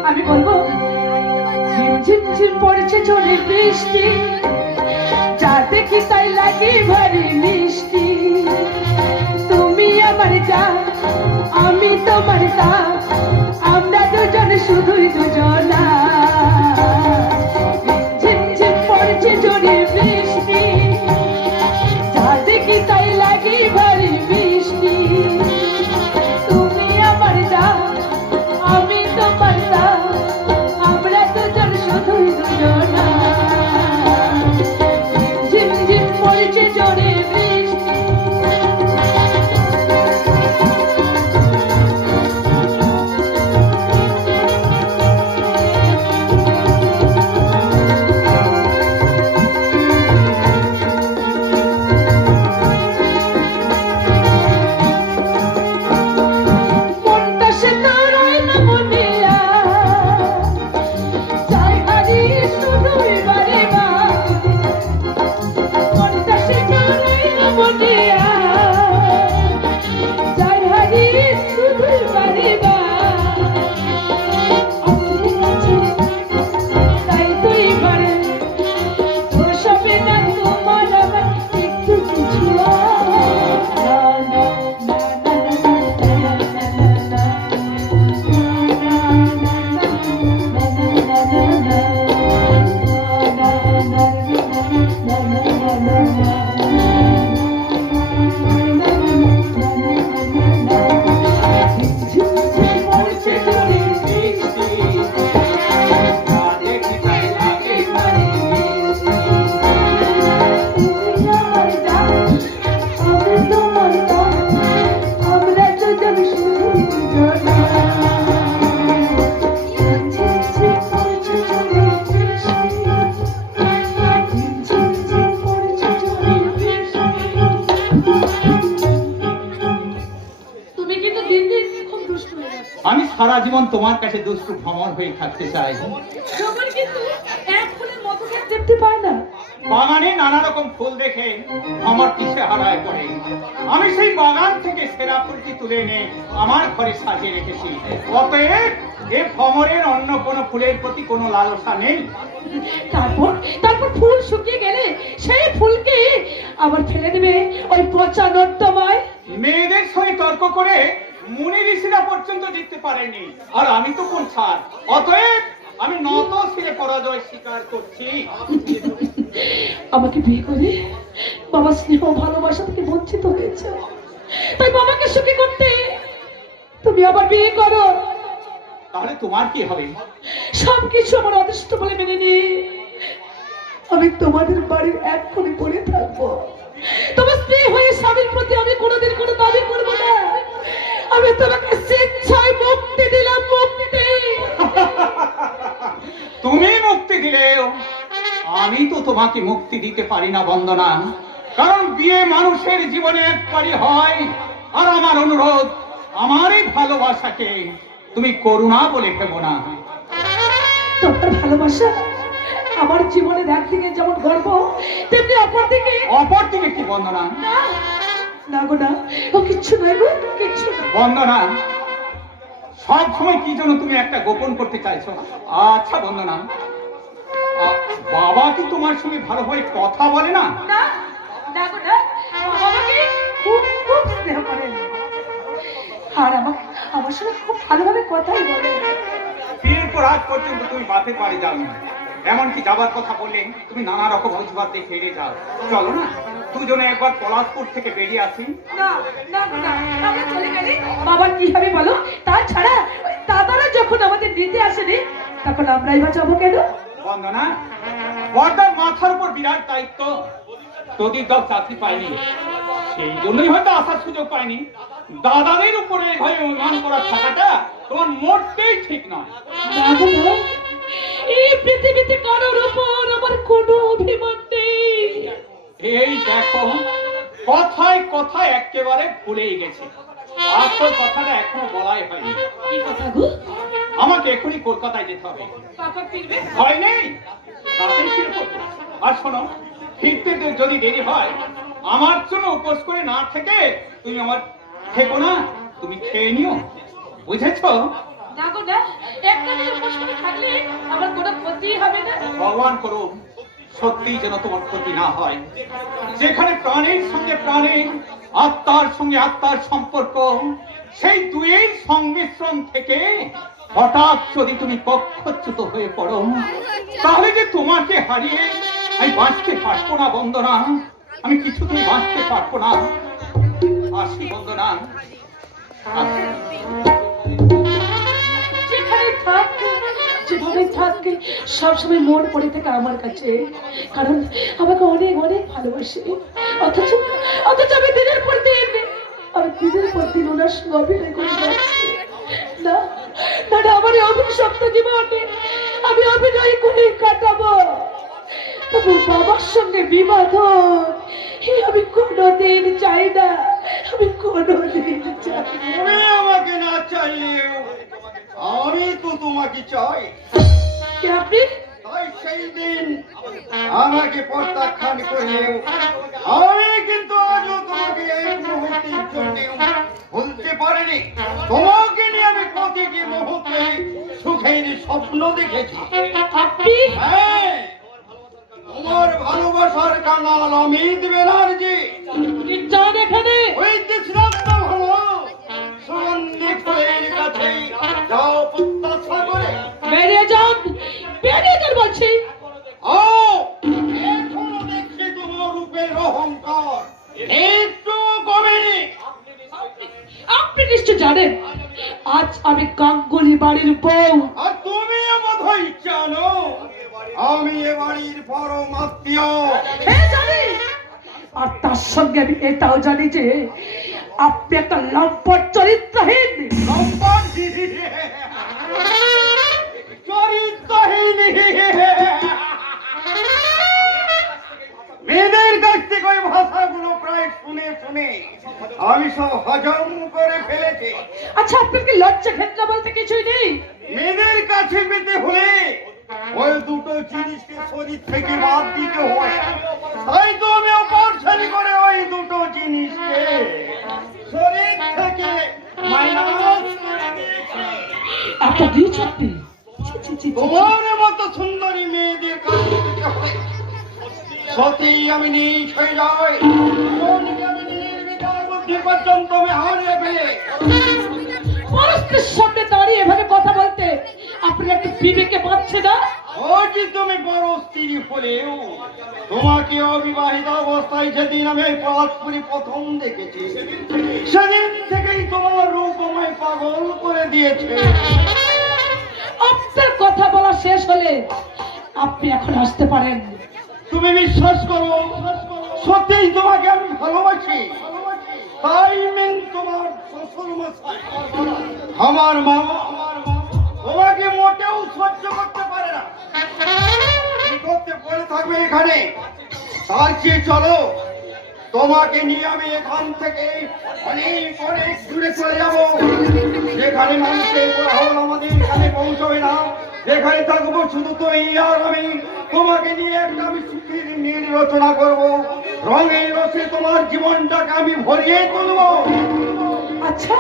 আমি বলবো, ঝিম ঝিম পড়েছে ঝড়ে বৃষ্টি, যা দেখি তাই লাগে ভারী মিষ্টি। তুমি আমার জান, আমি তোমার জান, আমরা দুজন শুধুই দুজনা। ঝিম ঝিম পড়েছে ঝড়ে বৃষ্টি, যা দেখি তাই লাগে ভারী মিষ্টি। তুমি আমার জান, আমি তোমার জান, আমরা দুজন শুধুই দুজনা। ঝিম ঝিম পড়েছে ঝড়ে বৃষ্টি। সারা জীবন তোমার কাছে দুষ্টু ভ্রমণ হয়ে থাকতে চাই। যখন কিন্তু এক ফুলের মতো দেখতে পায় না। বাগানে নানা রকম ফুল দেখে আমার কিসে হারায় পড়ে। আমি সেই বাগান থেকে সেরা ফুলটি তুলে এনে আমার ঘরে সাজিয়ে রেখেছি। অতএব এ ভ্রমণের অন্য কোনো ফুলের প্রতি কোনো লালসা নেই। তারপর ফুল শুকিয়ে গেলে সেই ফুলকে আবার ফেলে দেবে ওই পচা নর্দমায়। মেয়েদের সঙ্গে তর্ক করে মুনি ঋষিরা পর্যন্ত জিততে পারেনি, আর আমি তো কোন ছাড়। অতএব আমি নত শিরে পরাজয় স্বীকার করছি। আমাকে বিয়ে করে বাবা স্নেহ ভালোবাসা থেকে বঞ্চিত হয়েছে, তাই বাবাকে সুখী করতে তুমি আবার বিয়ে করো। তাহলে তোমার কি হবে? সবকিছু আমার অদৃষ্ট বলে মেনে নিয়ে আমি তোমাদের বাড়ির এক কোণে পড়ে থাকবো। তোমার স্ত্রী হয়ে স্বামীর প্রতি আমি কোনোদিন কোনো দাবি করবো না। আমি তোমাকে স্বেচ্ছায় মুক্তি দিলাম, মুক্তি। তুমি মুক্তি দিলেও আমি তো তোমাকে মুক্তি দিতে পারি না বন্দনা, কারণ বিয়ে মানুষের জীবনে একবারই হয়। আর আমার অনুরোধ, আমার এই ভালোবাসাকে তুমি করুণা বলে ভেবো না। তোমার ভালোবাসা আমার জীবনের একদিকে যেমন গর্ব, তেমনি অপরদিকে কি বন্দনা? না গো না, ও কিচ্ছু নয় গো, কিচ্ছু না। বন্দনা, সব সময় কি জন্য তুমি একটা গোপন করতে চাইছো? আচ্ছা বন্দনা, বাবা কি তোমার সঙ্গে ভালোভাবে কথা বলে না? না না গো না, বাবা আমাকে খুব খুব স্নেহ করেন, আর আমার সঙ্গে খুব ভালোভাবে কথাই বলে। বিয়ের পর আজ পর্যন্ত তুমি বাপের বাড়ি যাওনি, এমনকি যাবার কথা বললে তুমি নানা রকম অজুহাত দিয়ে ফিরে যাও। চলো না দুজনে একবার পলাশপুর থেকে বেরিয়ে আসি। না না গো না, আমরা চলে গেলে বাবার কি হবে বলো? তাছাড়া ওই দাদারা যখন আমাদের নিতে আসেনি, তখন আমরাই বা যাবো কেন? বন্দনা, বর্দার মাথার উপর বিরাট দায়িত্ব। তোদের দল চাকরি পায়নি, সেই জন্যই হয়তো আসার সুযোগ পায়নি। দাদাদের উপরে এভাবে অভিমান করার থাকাটা তোমার মোটেই ঠিক নয়। না গো না, এই পৃথিবীতে কারোর উপর আমার কোনো অভিমান নেই। এই দেখো, কথায় কথায় একেবারে ভুলেই গেছে। আসল কথাটা এখনো বলাই হয়নি। কি কথা গো? আমাকে এখনই কলকাতায় যেতে হবে। কখন ফিরবে? ভয় নেই, রাতেই ফিরে পড়বো। আর শোনো, ফিরতে যদি দেরি হয়, আমার জন্য উপোস করে না থেকে তুমি আমার থেকো না, তুমি খেয়ে নিও, বুঝেছো? না গো না, একটা দিন উপোস করে থাকলে আমার কোনো ক্ষতি হবে না। ভগবান করুন সত্যি যেন তোমার ক্ষতি না হয়। যেখানে প্রাণীর সঙ্গে প্রাণীর, আত্মার সঙ্গে আত্মার সম্পর্ক, সেই দুয়ের সংমিশ্রণ থেকে হঠাৎ যদি তুমি পক্ষচ্যুত হয়ে পড়ো, তাহলে যে তোমাকে হারিয়ে আমি বাঁচতে পারবো না বন্দনা, আমি কিছুতেই বাঁচতে পারবো না। আসি বন্দনা, আসি। যেখানে থাকতে যেভাবে থাকতে সবসময় মন পড়ে থাকে আমার কাছে, কারণ আমাকে অনেক অনেক ভালোবাসে। অথচ আমি দিনের পর দিন ওনার সঙ্গে অভিনয় করে যাচ্ছি। না না না, আমার এই অভিশপ্ত জীবনে আমি অভিনয় করে কাটাবো। তবু বাবার সঙ্গে বিবাদ আমি কোনোদিন চাই না, আমি কোনোদিন চাই না। তুমি আমাকে না চাইলেও আমি তো তোমাকে চাই। কে আপনি? তাই সেই দিন আমাকে প্রত্যাখ্যান করলেও আমি কিন্তু আজও তোমাকে এই মুহূর্তের জন্য ভুলতে পারিনি। তোমাকে নিয়ে আমি প্রতিটি মুহূর্তে সুখের স্বপ্ন দেখেছি। আপনি? হ্যাঁ, তোমার ভালোবাসার কাঙাল অমিত ব্যানার্জি যান এখানে। ওই তৃষ্ণার্ত হলো সুগন্ধি ফুলের কাছে যাও প্রত্যাশা করে। বেরিয়ে যান, বেরিয়ে যান বলছি। এখনো দেখছি তোমার রূপের অহংকার একটু কমেনি। আপনি নিশ্চয় জানেন আজ আমি গাঙ্গুলি বাড়ির বউ। আর তুমি বোধহয় জানো আমি এ বাড়ির পরম আত্মীয়। হ্যাঁ জানি, আর তার সঙ্গে আমি এটাও জানি যে আপনি একটা লম্পট চরিত্রহীন। চরিত্রহীন মেয়েদের কাছ থেকে ওই ভাষাগুলো প্রায় শুনে শুনে আমি সব হজম করে ফেলেছি। আচ্ছা, আপনার কি লজ্জা ক্ষেত্র বলতে কিছুই নেই? মেয়েদের কাছে পেতে হলে ওই দুটো জিনিসকে শরীর থেকে বাদ দিতে হয়। তাই তো আমি অপারেশন করে ওই দুটো জিনিসকে শরীর থেকে মাইনাস করে দিয়েছি। একটা দুই চাকরি তোমার মতো সুন্দরী মেয়েদের কাছে পেতে হলে সত্যি আমি নিজ হয়ে যাই। এমনকি আমি নির্বিকার বুদ্ধি পর্যন্ত আমি হারিয়ে ফেলে মানুষের সামনে দাঁড়িয়ে এভাবে কথা বলতে আপনার একটু বিবেকে পাচ্ছে না? ওই তুমি বড় স্ত্রী হলেও তোমাকে অবিবাহিত অবস্থায় যেদিন আমি এই পলাশপুরি প্রথম দেখেছি, সেদিন থেকেই তোমার রূপ আমায় পাগল করে দিয়েছে। আপনার কথা বলা শেষ হলে আপনি এখন আসতে পারেন। তুমি বিশ্বাস করো, সত্যিই তোমাকে আমি ভালোবাসি। তাই মেন তোমার শ্বশুর মশাই, আমার মামা তোমাকে মোটেও সহ্য করতে পারে না। কি করতে পড়ে থাকবে এখানে? তার চেয়ে চলো তোমাকে নিয়ে আমি এখান থেকে অনেক অনেক দূরে চলে যাব, যেখানে মানুষের কোলাহল আমাদের এখানে পৌঁছবে না, যেখানে থাকবো শুধু তুমি আর আমি। তোমাকে নিয়ে একটা আমি সুখের নীল রচনা করবো, রঙের রসে তোমার জীবনটাকে আমি ভরিয়ে তুলবো। আচ্ছা,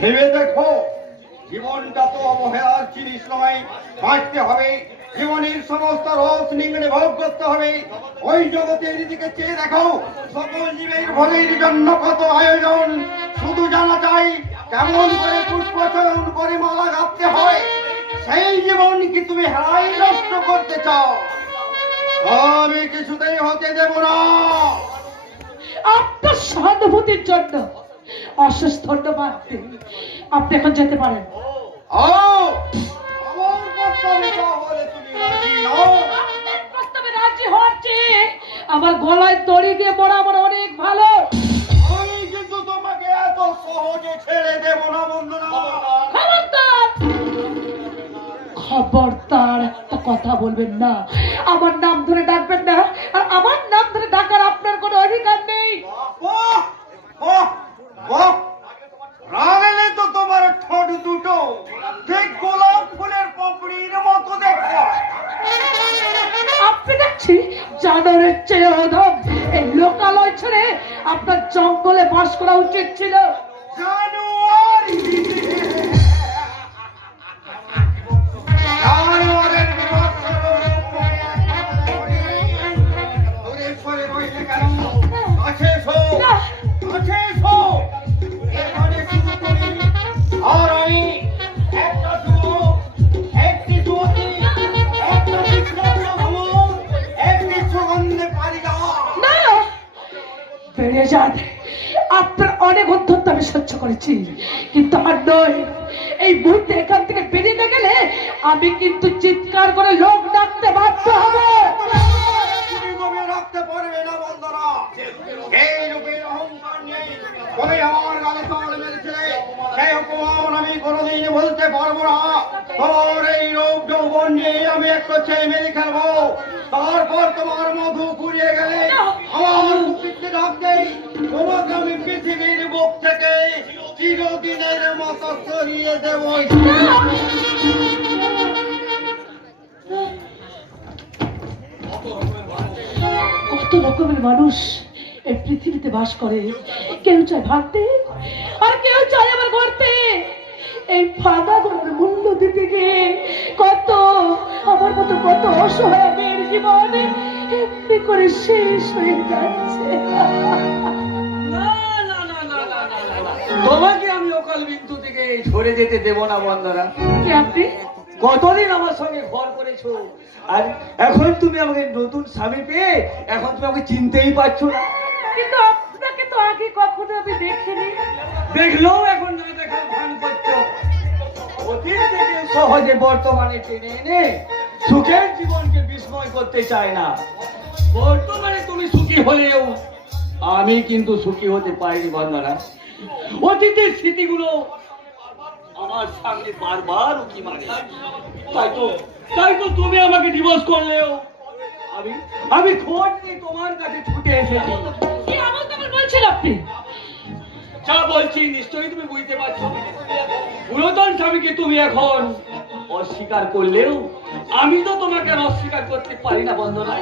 ভেবে দেখো, জীবনটা তো অবহেলার জিনিস নয়, বাঁচতে হবে, জীবনের সমস্ত রস নিংড়ে ভোগ করতে হবে। ওই জগতের দিকে চেয়ে দেখো, সকল জীবের ভোগের জন্য কত আয়োজন। শুধু জানা চাই কেমন করে পুষ্পচরণ করে মালা গাঁথতে হয়। সেই জীবন কি তুমি হারাই নষ্ট করতে চাও? আমি কিছুতেই হতে দেব না। আপনার সহানুভূতির জন্য অশেষ ধন্যবাদ। আপনি এখন যেতে পারেন। আমার প্রস্তাবে তাহলে তুমি রাজি নও? আপনার প্রস্তাবে রাজি হচ্ছে, আমার গলায় দড়ি দিয়ে মরা আমার অনেক ভালো। আমি কিন্তু তোমাকে এত সহজে ছেড়ে দেব না বন্ধুরা। খবরদার, খবরদার একটা কথা বলবেন না, আমার নাম ধরে ডাকবেন না, আর আমার নাম ধরে ডাকার আপনার কোনো অধিকার নেই। বাহ, বাহ, বাহ! রাগলে তো তোমার ঠোঁট দুটো ঠিক গোলাপ ফুলের পাপড়ির মতো দেখো। আপনি দেখছি জানোয়ারের চেয়ে অধম। এই লোকালয় ছেড়ে আপনার জঙ্গলে বাস করা উচিত ছিল। জানুয়ারি জানুয়ারের বিভৎস রূপ দূরে সরে রইলে কেন? কাছে এসো, কাছে এসো। এখানে শুধু তুমি আর আমি, একটা যুবক, একটি যুবতী, একটা বিশ্বস্ত ভ্রমণ, একটি সুগন্ধে পারিজা। না, বেড়ে যান। আপনার অনেক অধ্যত্ত আমি সহ্য করেছি, কিন্তু আর নয়। এই মুহূর্তে এখান থেকে বেরিয়ে না গেলে আমি কিন্তু চিৎকার করে লোক ডাকতে বাধ্য হবে। তুমি কবে রাখতে পারবে না বন্ধুরা। এই রূপের অহংকার নেই, তুমি আমার গালে তোল মেরেছিলে, সেই অপমান আমি কোনোদিন বলতে পারবো না। তোমার এই রূপ যৌবন নিয়ে আমি একটু চেয়ে মেরে খেলবো, তারপর তোমার মধু ফুরিয়ে গেলে আমার বুকে ডাক দেই, তোমাকে আমি পৃথিবীর বুক থেকে চিরদিনের মতো সরিয়ে দেবো। কত রকমের মানুষ এই পৃথিবীতে বাস করে, কেউ চায় ভাবতে আর কেউ চায় আবার গড়তে। এই ফাঁকা ঘরের মূল্য দিতে গিয়ে কত আমার মতো কত অসহায় মেয়ের জীবন এমনি করে শেষ হয়ে যাচ্ছে। তোমাকে আমি অকাল মৃত্যু থেকে ঝরে যেতে দেব না বন্ধুরা। কি আপনি কতদিন আমার সঙ্গে ঘর করেছো, আর এখন তুমি আমাকে নতুন স্বামী পেয়ে এখন তুমি আমাকে চিনতেই পারছো না। কিন্তু আপনাকে তো আগে কখনো আমি দেখিনি। দেখলেও এখন না দেখার ভান করছো। অতীত থেকে সহজে বর্তমানে টেনে এনে সুখের জীবনকে বিস্ময় করতে চায় না। বর্তমানে তুমি সুখী হলেও আমি কিন্তু সুখী হতে পারিনি বন্ধুরা। অতীতের স্মৃতিগুলো আমার সামনে বারবার উকি মারে। তাই তো তুমি আমাকে ডিভোর্স করলেও আমি খোঁজ নিয়ে তোমার কাছে ছুটে এসেছি। কি আমল তামল বলছেন আপনি? যা বলছি নিশ্চয়ই তুমি বুঝতে পারছো। পুরাতন স্বামীকে তুমি এখন অস্বীকার করলেও আমি তো তোমাকে আর অস্বীকার করতে পারি না বন্দনা।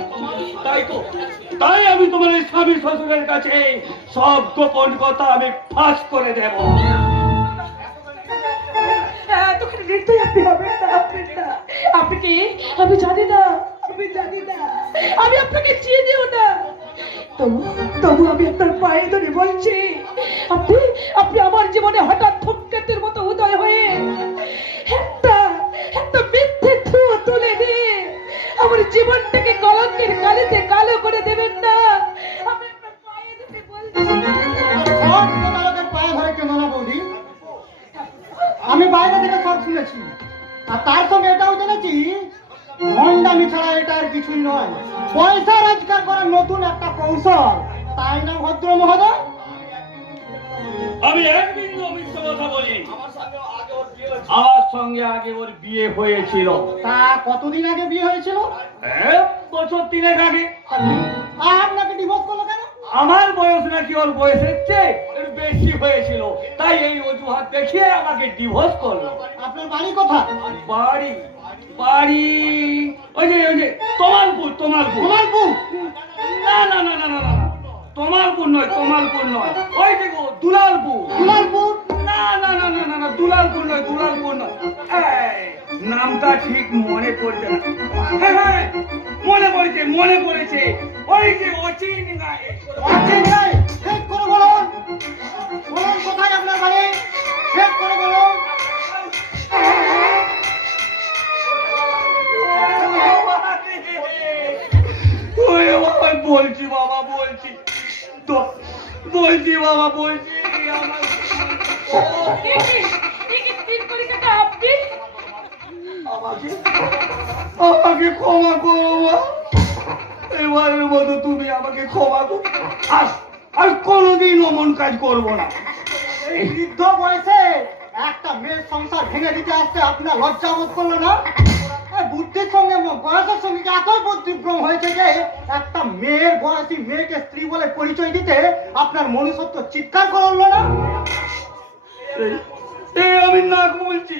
তাই আমি তোমার এই স্বামী শ্বশুরের কাছে সব গোপন কথা আমি ফাঁস করে দেব। এতখানি নির্দয় আপনি হবেন না, আপনি না। আপনি কি? আমি জানি না, আমি জানি না, আমি আপনাকে চিনিও না। তবু আমি আপনার পায়ে ধরে বলছি, আপনি আমার জীবনে হঠাৎ ধূমকেতুর মতো উদয় হয়ে একটা মিথ্যে ধোঁয়া তুলে দিয়ে আমার জীবনটাকে কলঙ্কের কালিতে কালো করে দেবেন না। আমি আপনার পায়ে ধরে বলছি। সব প্রতারকের পায়ে ধরে কেন না বৌদি? আমি বাইরে থেকে সব শুনেছি, আর তার সঙ্গে এটাও জেনেছি ভণ্ডামি ছাড়া এটা আর কিছুই নয়, পয়সা রোজগার করার নতুন একটা কৌশল, তাই না ভদ্র মহোদয়? আমি এক বিন্দু মিথ্যে কথা বলি। আমার সঙ্গে আগে ওর বিয়ে হয়েছিল। তা কতদিন আগে বিয়ে হয়েছিল? বছর 3 আগে। আর আপনাকে ডিভোর্স করলো কেন? আমার বয়স নাকি ওর বয়সের চেয়ে একটু বেশি হয়েছিল, তাই এই অজুহাত দেখিয়ে আমাকে ডিভোর্স করলো। আপনার বাড়ি কোথায়? বাড়ি বাড়ি ওই যে তোমালপুর। কমলপুর? না না না না না না, তোমালপুর নয়, ওই দেখো দুলালপুর। কমলপুর? না না না না না না, দুলালপুর নয়। এই, নামটা ঠিক মনে পড়ছে না। হ্যাঁ মনে পড়েছে ওই যে অচিন গায়ে। অচিন গায়ে? ঠিক করে বলুন, কোথায় আপনার বাড়ি? ঠিক করে বলুন। বলছি বাবা, বলছি আমাকে ক্ষমা করো মা, এবারের মতো তুমি আমাকে ক্ষমা করো। আর কোনোদিন অমন কাজ করবো না। এই বৃদ্ধ বয়সে একটা মেয়ের সংসার ভেঙে দিতে আসতে আপনার লজ্জা বোধ করলো না? বুদ্ধির সঙ্গে বয়সের সঙ্গে এতই বুদ্ধিভ্রম হয়েছে যে একটা মেয়ের বয়সী মেয়েকে স্ত্রী বলে পরিচয় দিতে আপনার মনুষ্যত্ব চিৎকার করে উঠলো না? এই আমি নাক বলছি,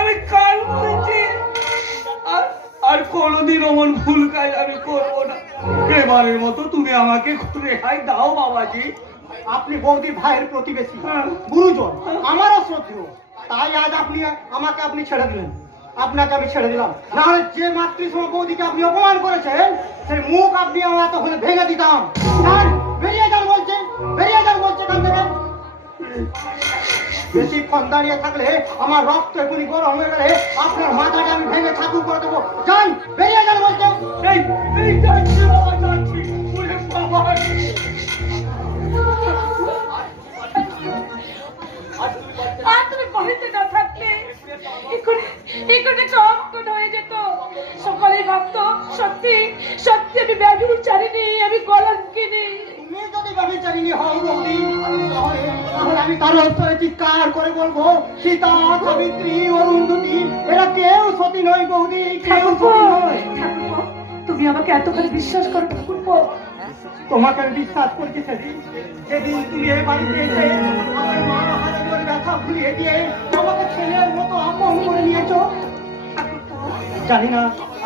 আমি কান বলছি, আর কোনোদিন অমন ভুল কাজ আমি করবো না। এবারের মতো তুমি আমাকে রেহাই দাও বাবাজি। আপনি বৌদির ভাইয়ের প্রতিবেশী, গুরুজন, আমারও শ্রদ্ধেয়, তাই আজ আপনি ছেড়ে দিলেন। আপনাকে আমি ছেড়ে দিলাম, নাহলে যে মাতৃসম বৌদিকে আপনি অপমান করেছেন সেই মুখ আপনি আমার এতক্ষণে ভেঙে দিতাম। বেরিয়ে যান বলছে কান থেকে। বেশিক্ষণ দাঁড়িয়ে থাকলে আমার রক্ত এখনই গরম হয়ে গেলে আপনার মাথাটা আমি ভেঙে ছাতু করে দেবো। যান, বেরিয়ে যান বলছে। এই যাচ্ছি বাবা, যাচ্ছি। ওরে বাবা, আর তুমি বাড়িতে না থাকলে এখন একটা অঙ্কন হয়ে যেত। সকালে ভাবতো সত্যি আমি ব্যভিচারিণী, আমি কলঙ্কিনী। তুমি যদি ব্যভিচারিণী হও বৌদি, তাহলে আমি তার অন্তরে চিৎকার করে বলবো, সীতা, সাবিত্রী, অরুন্ধতী এরা কেউ সতী নয় বৌদি, কেউ সতী নয়। তুমি আমাকে এতখানি বিশ্বাস করো ঠাকুরপো? তোমাকে আমি বিশ্বাস করছি যেদিন তুমি এই বাড়িতে এসে আমার মা হারানোর ব্যথা ভুলিয়ে দিয়ে আমাকে ছেলের মতো আপন করে নিয়েছো। জানি না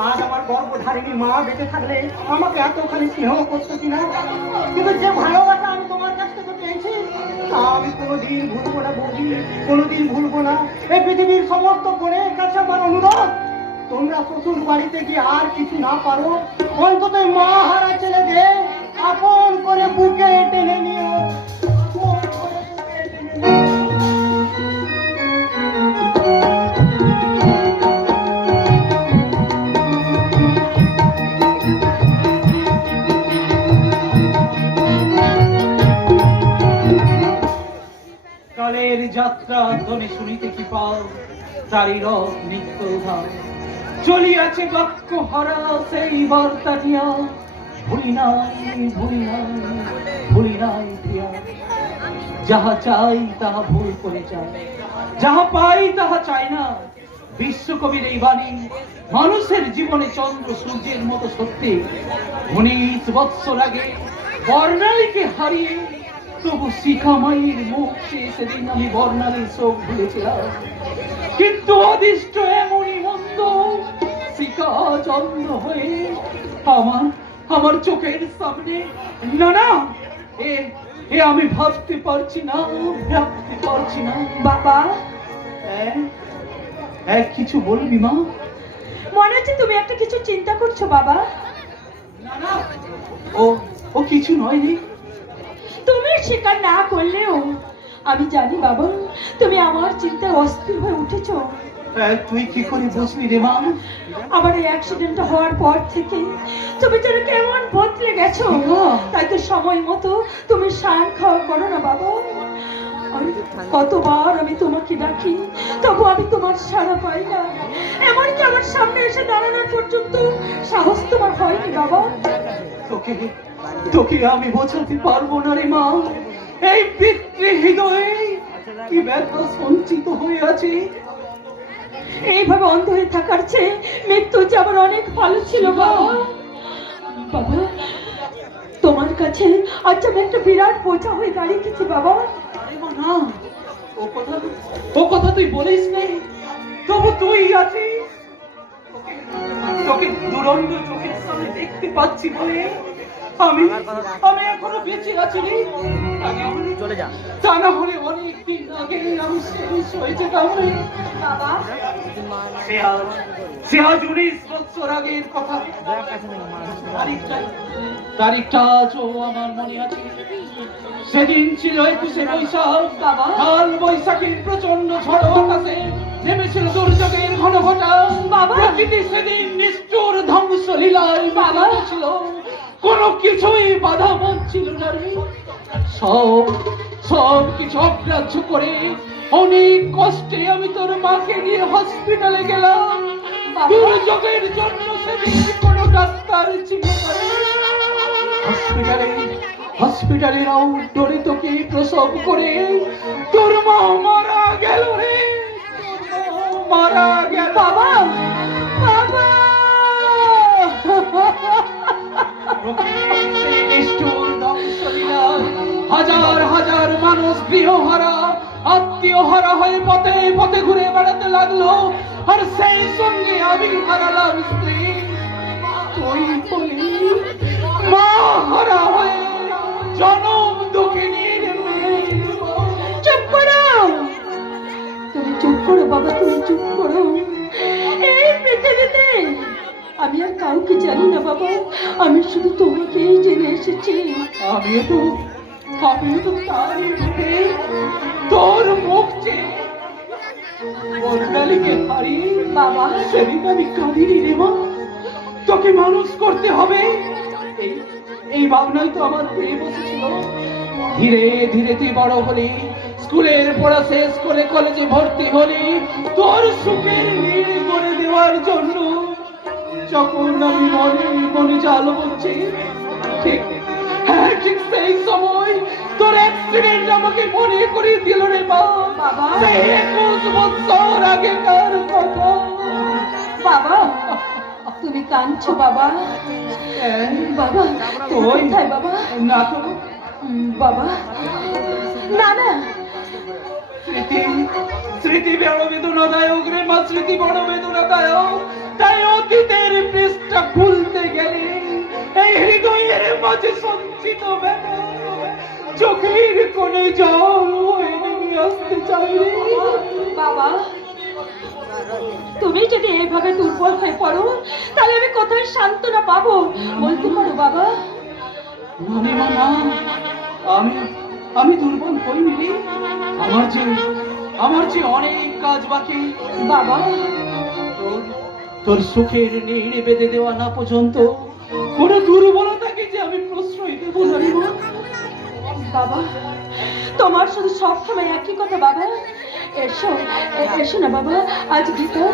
আজ আমার গর্ভধারিণী মা বেঁচে থাকলে আমাকে এতখানি স্নেহ করতো কিনা, কিন্তু যে ভালোবাসা আমি তোমার কাছ থেকে পেয়েছি তা আমি কোনোদিন ভুলবো না বৌদি, কোনোদিন ভুলবো না। এই পৃথিবীর সমস্ত বোনের কাছে আমার অনুরোধ, তোমরা শ্বশুর বাড়িতে গিয়ে আর কিছু না পারো, অন্তত মা হারা ছেলেকে আপন করে বুকে টেনে নিও। কালের যাত্রা ধ্বনি শুনিতে কি পাও, তারি রথ নিত্য ধাম চলিয়াছে বাক্য হারা সেই বার্তা নিয়া। ভুলি নাই প্রিয়া, যাহা চাই তাহা ভুল করে চাই, যাহা পাই তাহা চাই না। বিশ্বকবির এই বাণী মানুষের জীবনে চন্দ্র সূর্যের মতো সত্যি। 19 বৎসর আগে বর্ণালীকে হারিয়ে তবু শিখামাইয়ের মুখ সেদিন আমি বর্ণালীর চোখ ভুলেছিলাম, কিন্তু অদিষ্ট এমনই মন্দ শিখা চন্দ্র হয়ে আমার চোখের সামনে। না না, এ আমি ভাবতে পারছি না। বাবা, কিছু বলবি মা? মনে হচ্ছে তুমি একটা কিছু চিন্তা করছো বাবা। না না, ও কিছু নয় রে। তুমি স্বীকার না করলেও আমি জানি বাবা, তুমি আমার চিন্তায় অস্থির হয়ে উঠেছো। তুই কি করে বুঝলি রে মা? আমার এই অ্যাক্সিডেন্ট হওয়ার পর থেকে তুমি যেন কেমন বদলে গেছো। তাই তো সময় মতো তুমি সান খাওয়া করো না বাবা। কতবার আমি তোমাকে ডাকি, তবু আমি তোমার সাড়া পাই না। এমনকি আমার সামনে এসে দাঁড়ানোর পর্যন্ত সাহস তোমার হয়নি বাবা। তোকে আমি বোঝাতে পারবো না রে মা। এই পিতৃ হৃদয়ে কি ব্যথা সঞ্চিত হয়ে আছে। এইভাবে অন্ধ হয়ে থাকার চেয়ে মৃত্যু যে আমার অনেক ভালো ছিল বাবা। বাবা, তোমার কাছে আজ আমি একটা বিরাট বোঝা হয়ে দাঁড়িয়েছি বাবা। না, ও কথা তুই বলিস নেই, তবু তুই আছিস। তোকে দুরন্ত চোখের সামনে দেখতে পাচ্ছি বলে আমি এখনো বেঁচে আছি রে। চলে যা। তা না হলে অনেকদিন আগে আমি শেষ হয়ে যেতাম রে। বাবা, সে আজ 19 বছর আগের কথা। তারিখটা আজও আমার মনে আছে। সেদিন ছিল 21শে বৈশাখ। কাল বৈশাখীর প্রচন্ড ঝড় আকাশে নেমেছিল দুর্যোগের ঘন ঘটা। প্রকৃতি সেদিন নিষ্ঠুর ধ্বংস লীলায় বাধা ছিল, কোনো কিছুই বাধা মানছিল না রে। সব কিছু অগ্রাহ্য করে অনেক কষ্টে আমি তোর মাকে নিয়ে হসপিটালে গেলাম। দুর্যোগের জন্য সেদিন কোনো ডাক্তার ছিল না। হসপিটালের আউটডোরে তোকে প্রসব করে তোর মা মারা গেল রে। মারা গেল বাবা। হাজার হাজার মানুষ গৃহহারা, আত্মীয় হারা হয়ে পথে পথে ঘুরে বেড়াতে লাগলো। আর সেই সঙ্গে আমি হারালাম স্ত্রী। তুই বলি মা হারা হয়ে জনম দুঃখে নিয়ে চুপ করো। তুমি চুপ করো বাবা, তুমি চুপ করো। এই পৃথিবীতে আমি আর কাউকে জানি না বাবা, আমি শুধু তোমাকেই জেনে এসেছি। আমিও তো তারই মুখে তোর মুখ চেয়ে বর্ণালীকে হারিয়ে বাবা, সেদিন আমি কাঁদিনি রে মা। তোকে মানুষ করতে হবে এই ভাবনাই তো আমার পেয়ে বসেছিল। ধীরে ধীরে তুই বড় হলি, স্কুলের পড়া শেষ করে কলেজে ভর্তি হলি তোর সুখের নীড় করে দেওয়ার জন্য। যখন আমি মনে জাল বলছি, ঠিক সেই সময় তোর অ্যাক্সিডেন্ট আমাকে মনে করিয়ে দিল রে বাবা। সেই 21 বছর আগেকার কথা। বাবা, তুমি কাঁদছো বাবা? বাবা তুমি কোথায় বাবা? না তো বাবা, না না, স্মৃতি বড় বেদনাদায়ক রে মা, স্মৃতি বড় বেদনাদায়ক। তাই অতীতের পৃষ্ঠা খুলতে গেলে এই হৃদয়ের মাঝে সঞ্চিত ব্যথা চোখের কোণে জল হয়ে নেমে আসতে চাই রে বাবা। তুমি যদি এইভাবে দুর্বল হয়ে পড়ো তাহলে আমি কোথায় সান্ত্বনা পাবো বলতে পারো বাবা? আমি দুর্বল হইনি রে। আমার যে অনেক কাজ বাকি বাবা। তোর সুখের নীড়ে বেঁধে দেওয়া না পর্যন্ত কোনো দুর্বলতাকে যে আমি প্রশ্রয় দেবো না রে বাবা। তোমার শুধু সবসময় একই কথা বাবা। এসো না বাবা, আজ গীতা